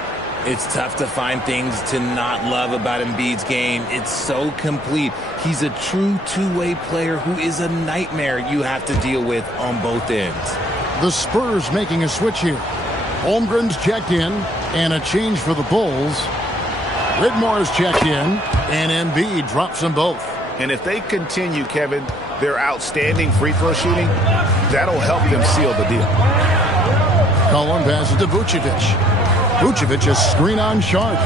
It's tough to find things to not love about Embiid's game. It's so complete. He's a true two-way player who is a nightmare you have to deal with on both ends. The Spurs making a switch here. Holmgren's checked in, and a change for the Bulls. Whitmore's checked in, and Embiid drops them both. And if they continue, Kevin, their outstanding free throw shooting, that'll help them seal the deal. Cullen passes to Vucevic. Vucevic is screen on Sharp.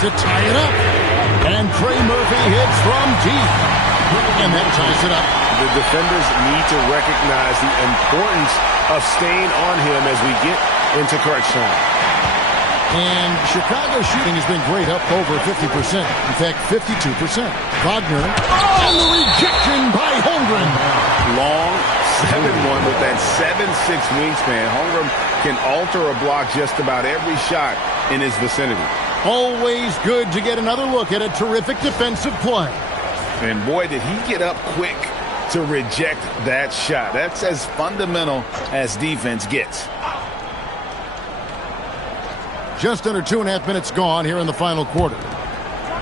To tie it up. And Trey Murphy hits from deep. And that ties it up. The defenders need to recognize the importance of staying on him as we get into crunch time. And Chicago's shooting has been great, up over 50%. In fact, 52%. Wagner. And the rejection by Holmgren. Long 7-1 with that 7'6" wingspan. Holmgren can alter a block just about every shot in his vicinity. Always good to get another look at a terrific defensive play. And boy, did he get up quick to reject that shot. That's as fundamental as defense gets. Just under 2.5 minutes gone here in the final quarter.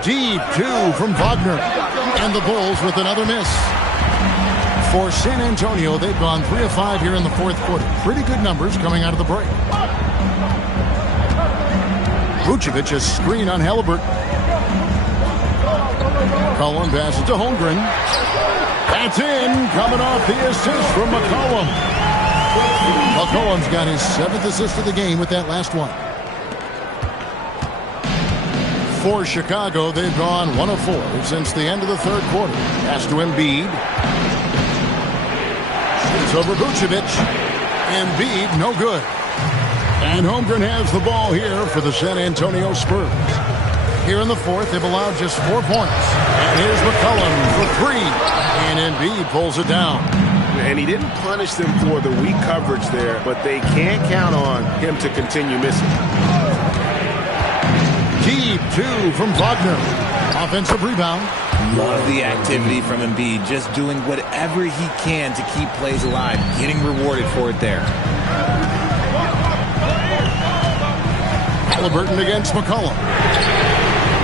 Deep two from Wagner. And the Bulls with another miss. For San Antonio, they've gone 3 of 5 here in the fourth quarter. Pretty good numbers coming out of the break. Vucevic is screen on Halliburton. Cullen passes to Holmgren. That's in, coming off the assist from McCollum. McCollum's got his 7th assist of the game with that last one. For Chicago, they've gone 1 of 4 since the end of the third quarter. Pass to Embiid. It's over Vucevic. Embiid, no good. And Holmgren has the ball here for the San Antonio Spurs. Here in the fourth, they've allowed just 4 points. And here's McCollum for 3. And Embiid pulls it down. And he didn't punish them for the weak coverage there, but they can't count on him to continue missing. Deep two from Wagner. Offensive rebound. Love the activity from Embiid, just doing whatever he can to keep plays alive, getting rewarded for it there. Halliburton against McCollum.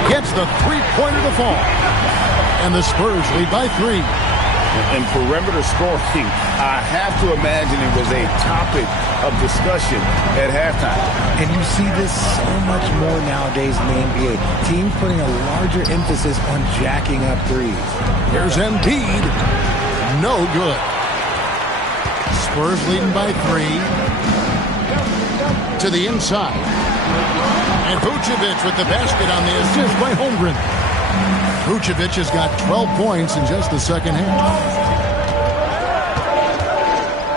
Gets the three-pointer to fall. And the Spurs lead by 3. And perimeter scoring, I have to imagine it was a topic of discussion at halftime. And you see this so much more nowadays in the NBA. Teams putting a larger emphasis on jacking up threes. Here's Embiid. No good. Spurs leading by 3. To the inside. And Vucevic with the basket on the assist by Holmgren. Vucevic has got 12 points in just the second half.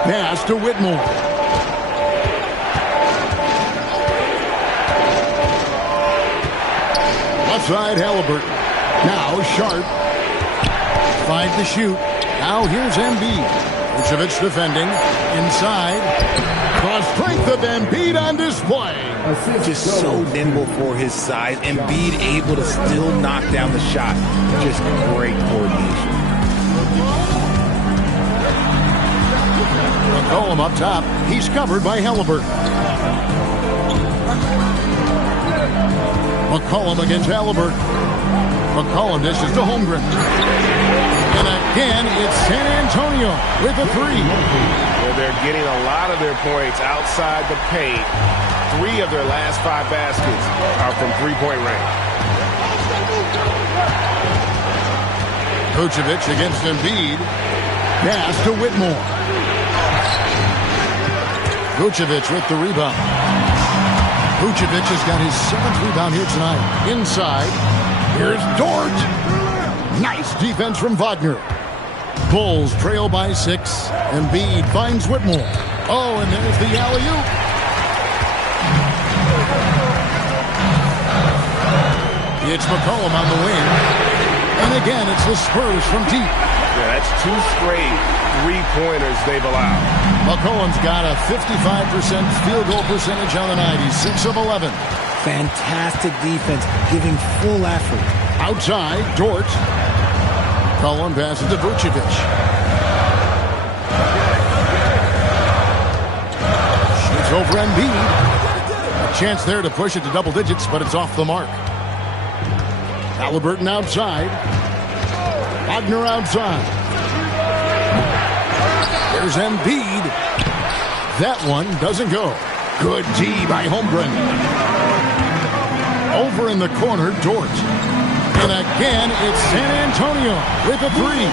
Pass to Whitmore. Left side, Halliburton. Now Sharp. 5 to shoot. Now here's Embiid. Vucevic defending. Inside. The strength of Embiid on display. Just so nimble for his size. Embiid able to still knock down the shot. Just great coordination. McCollum up top. He's covered by Halliburton. McCollum against Halliburton. McCollum dishes to Holmgren. And again, it's San Antonio with a 3. Well, they're getting a lot of their points outside the paint. 3 of their last 5 baskets are from three-point range. Vucevic against Embiid. Pass to Whitmore. Vucevic with the rebound. Vucevic has got his 7th rebound here tonight. Inside. Here's Dort. Nice defense from Wagner. Bulls trail by 6. Embiid finds Whitmore. Oh, and there's the alley-oop. It's McCollum on the wing. And again, it's the Spurs from deep. Yeah, that's 2 straight three-pointers they've allowed. McCollum's got a 55% field goal percentage on the night. He's 6 of 11. Fantastic defense, giving full effort. Outside, Dort. Cullen passes to Vucevic. Shoots over Embiid. A chance there to push it to double digits, but it's off the mark. Halliburton outside. Wagner outside. There's Embiid. That one doesn't go. Good D by Holmgren. Over in the corner, Dort. And again, it's San Antonio with a three.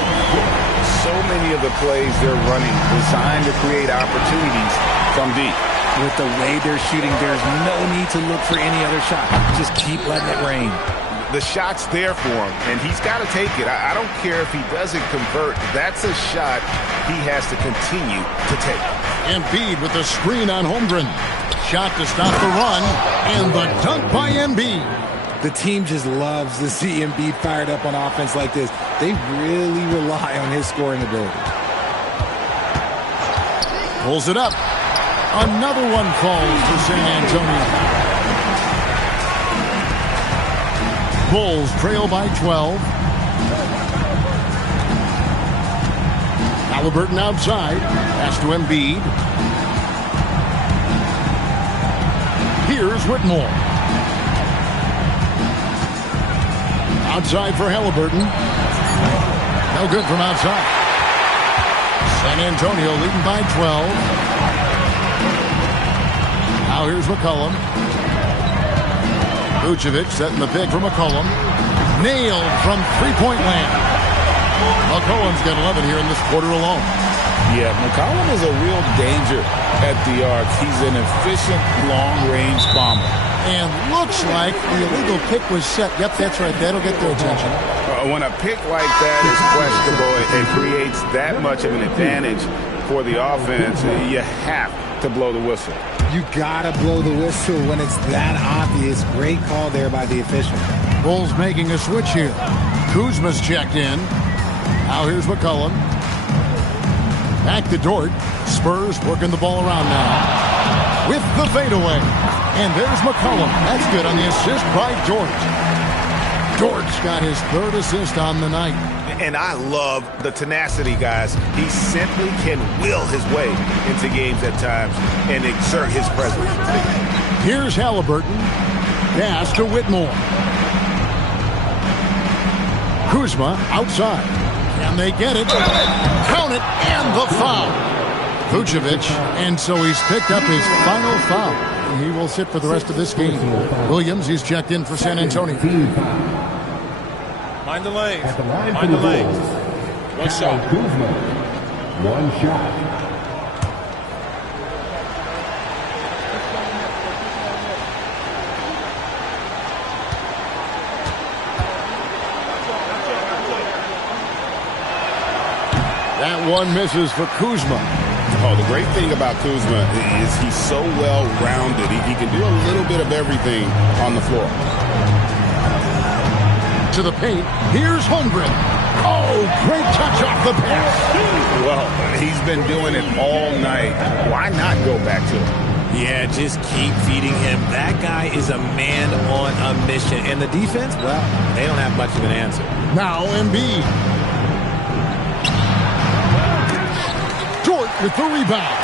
So many of the plays they're running designed to create opportunities from deep. With the way they're shooting, there's no need to look for any other shot. Just keep letting it rain. The shot's there for him, and he's got to take it. I don't care if he doesn't convert. That's a shot he has to continue to take. Embiid with the screen on Holmgren. Shot to stop the run, and the dunk by Embiid. The team just loves to see Embiid fired up on offense like this. They really rely on his scoring ability. Pulls it up. Another one falls for San Antonio. Bulls trail by 12. Halliburton outside. Pass to Embiid. Here's Whitmore. Outside for Halliburton. No good from outside. San Antonio leading by 12. Now here's McCollum. Vucevic setting the pick for McCollum. Nailed from three-point land. McCollum's got 11 here in this quarter alone. Yeah, McCollum is a real danger at the arc. He's an efficient long-range bomber. And looks like the illegal pick was set. Yep, that's right. That'll get their attention. When a pick like that is questionable, it creates that much of an advantage for the offense. You have to blow the whistle. You gotta blow the whistle when it's that obvious. Great call there by the official. Bulls making a switch here. Kuzma's checked in. Now here's McCollum. Back to Dort. Spurs working the ball around now. With the fadeaway. And there's McCollum. That's good on the assist by Dort. Dort's got his third assist on the night. And I love the tenacity, guys. He simply can will his way into games at times and exert his presence. Here's Halliburton. Pass to Whitmore. Kuzma outside. Can they get it? Count it, and the foul. Vucevic, and so he's picked up his final foul. He will sit for the rest of this game. Williams, he's checked in for San Antonio. Mind the lanes. Mind the lanes. One shot. One shot. That one misses for Kuzma. Oh, the great thing about Kuzma is he's so well-rounded. He can do a little bit of everything on the floor. To the paint. Here's Holmgren. Oh, great touch off the pass. Well, he's been doing it all night. Why not go back to him? Yeah, just keep feeding him. That guy is a man on a mission. And the defense, well, they don't have much of an answer. Now Embiid. Dort with the rebound.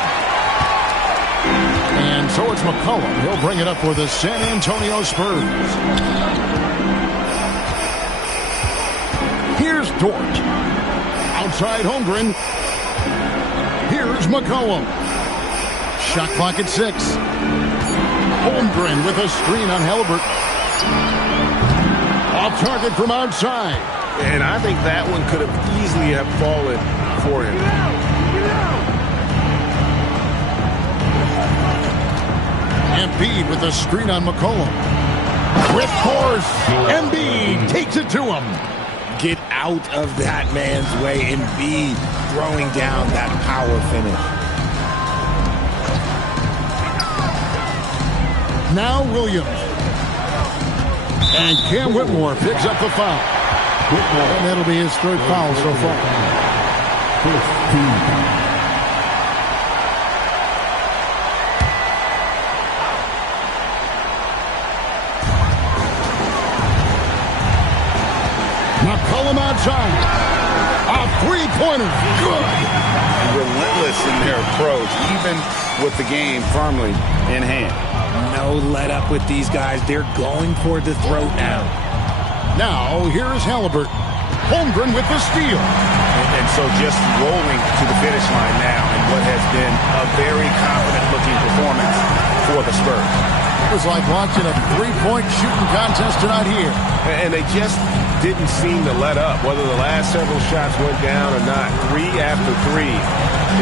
And so it's McCollum. He'll bring it up for the San Antonio Spurs. Here's Dort. Outside Holmgren. Here's McCollum. Shot clock at 6. Holmgren with a screen on Halliburton. Off target from outside. And I think that one could have easily have fallen for him. Embiid with a screen on McCollum. With force, Embiid takes it to him. Get out of that man's way. Embiid throwing down that power finish. Now Williams. And Cam Whitmore picks up the foul. And that'll be his third foul so far. McCollum outside. A Three-pointer. Good. Relentless in their approach, even with the game firmly in hand. No let up with these guys. They're going for the throat now. Now, here is Halliburton. Holmgren with the steal. And so just rolling to the finish line now in what has been a very confident-looking performance for the Spurs. It was like watching a three-point shooting contest tonight here. And they just didn't seem to let up. Whether the last several shots went down or not, 3 after 3,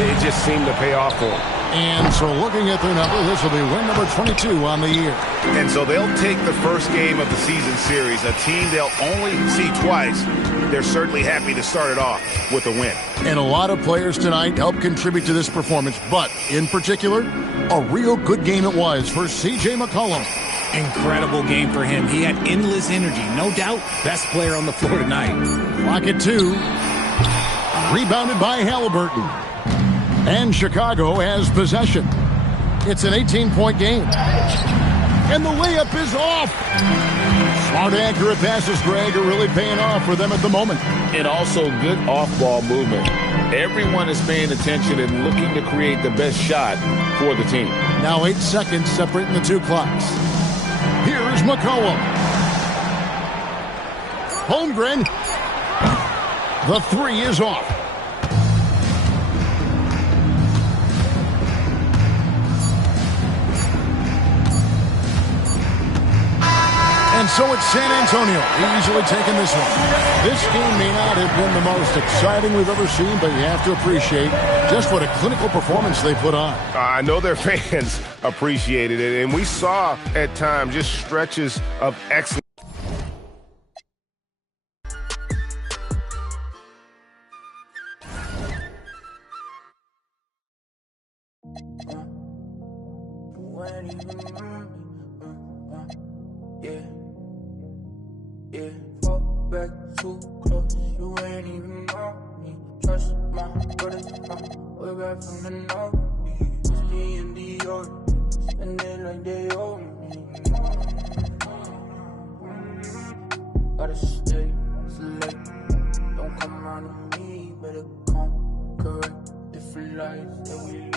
it just seemed to pay off for them. And so looking at their number, this will be win number 22 on the year. And so they'll take the first game of the season series, a team they'll only see twice. They're certainly happy to start it off with a win. And a lot of players tonight helped contribute to this performance, but in particular, a real good game it was for C.J. McCollum. Incredible game for him. He had endless energy. No doubt, best player on the floor tonight. Clock at 2. Rebounded by Halliburton. And Chicago has possession. It's an 18-point game. And the layup is off. Smart, accurate passes, Greg, are really paying off for them at the moment. And also good off-ball movement. Everyone is paying attention and looking to create the best shot for the team. Now 8 seconds separating the two clocks. Here's McCollum. Holmgren. The three is off. And so it's San Antonio easily taking this one. This game may not have been the most exciting we've ever seen, but you have to appreciate just what a clinical performance they put on. I know their fans appreciated it, and we saw at times just stretches of excellence. Yeah, fall back too close, you ain't even know me. Trust my brother, way back from the north. It's me and Dior, spend it like they owe me. Gotta stay select, don't come around to me, better come correct. Different lives that we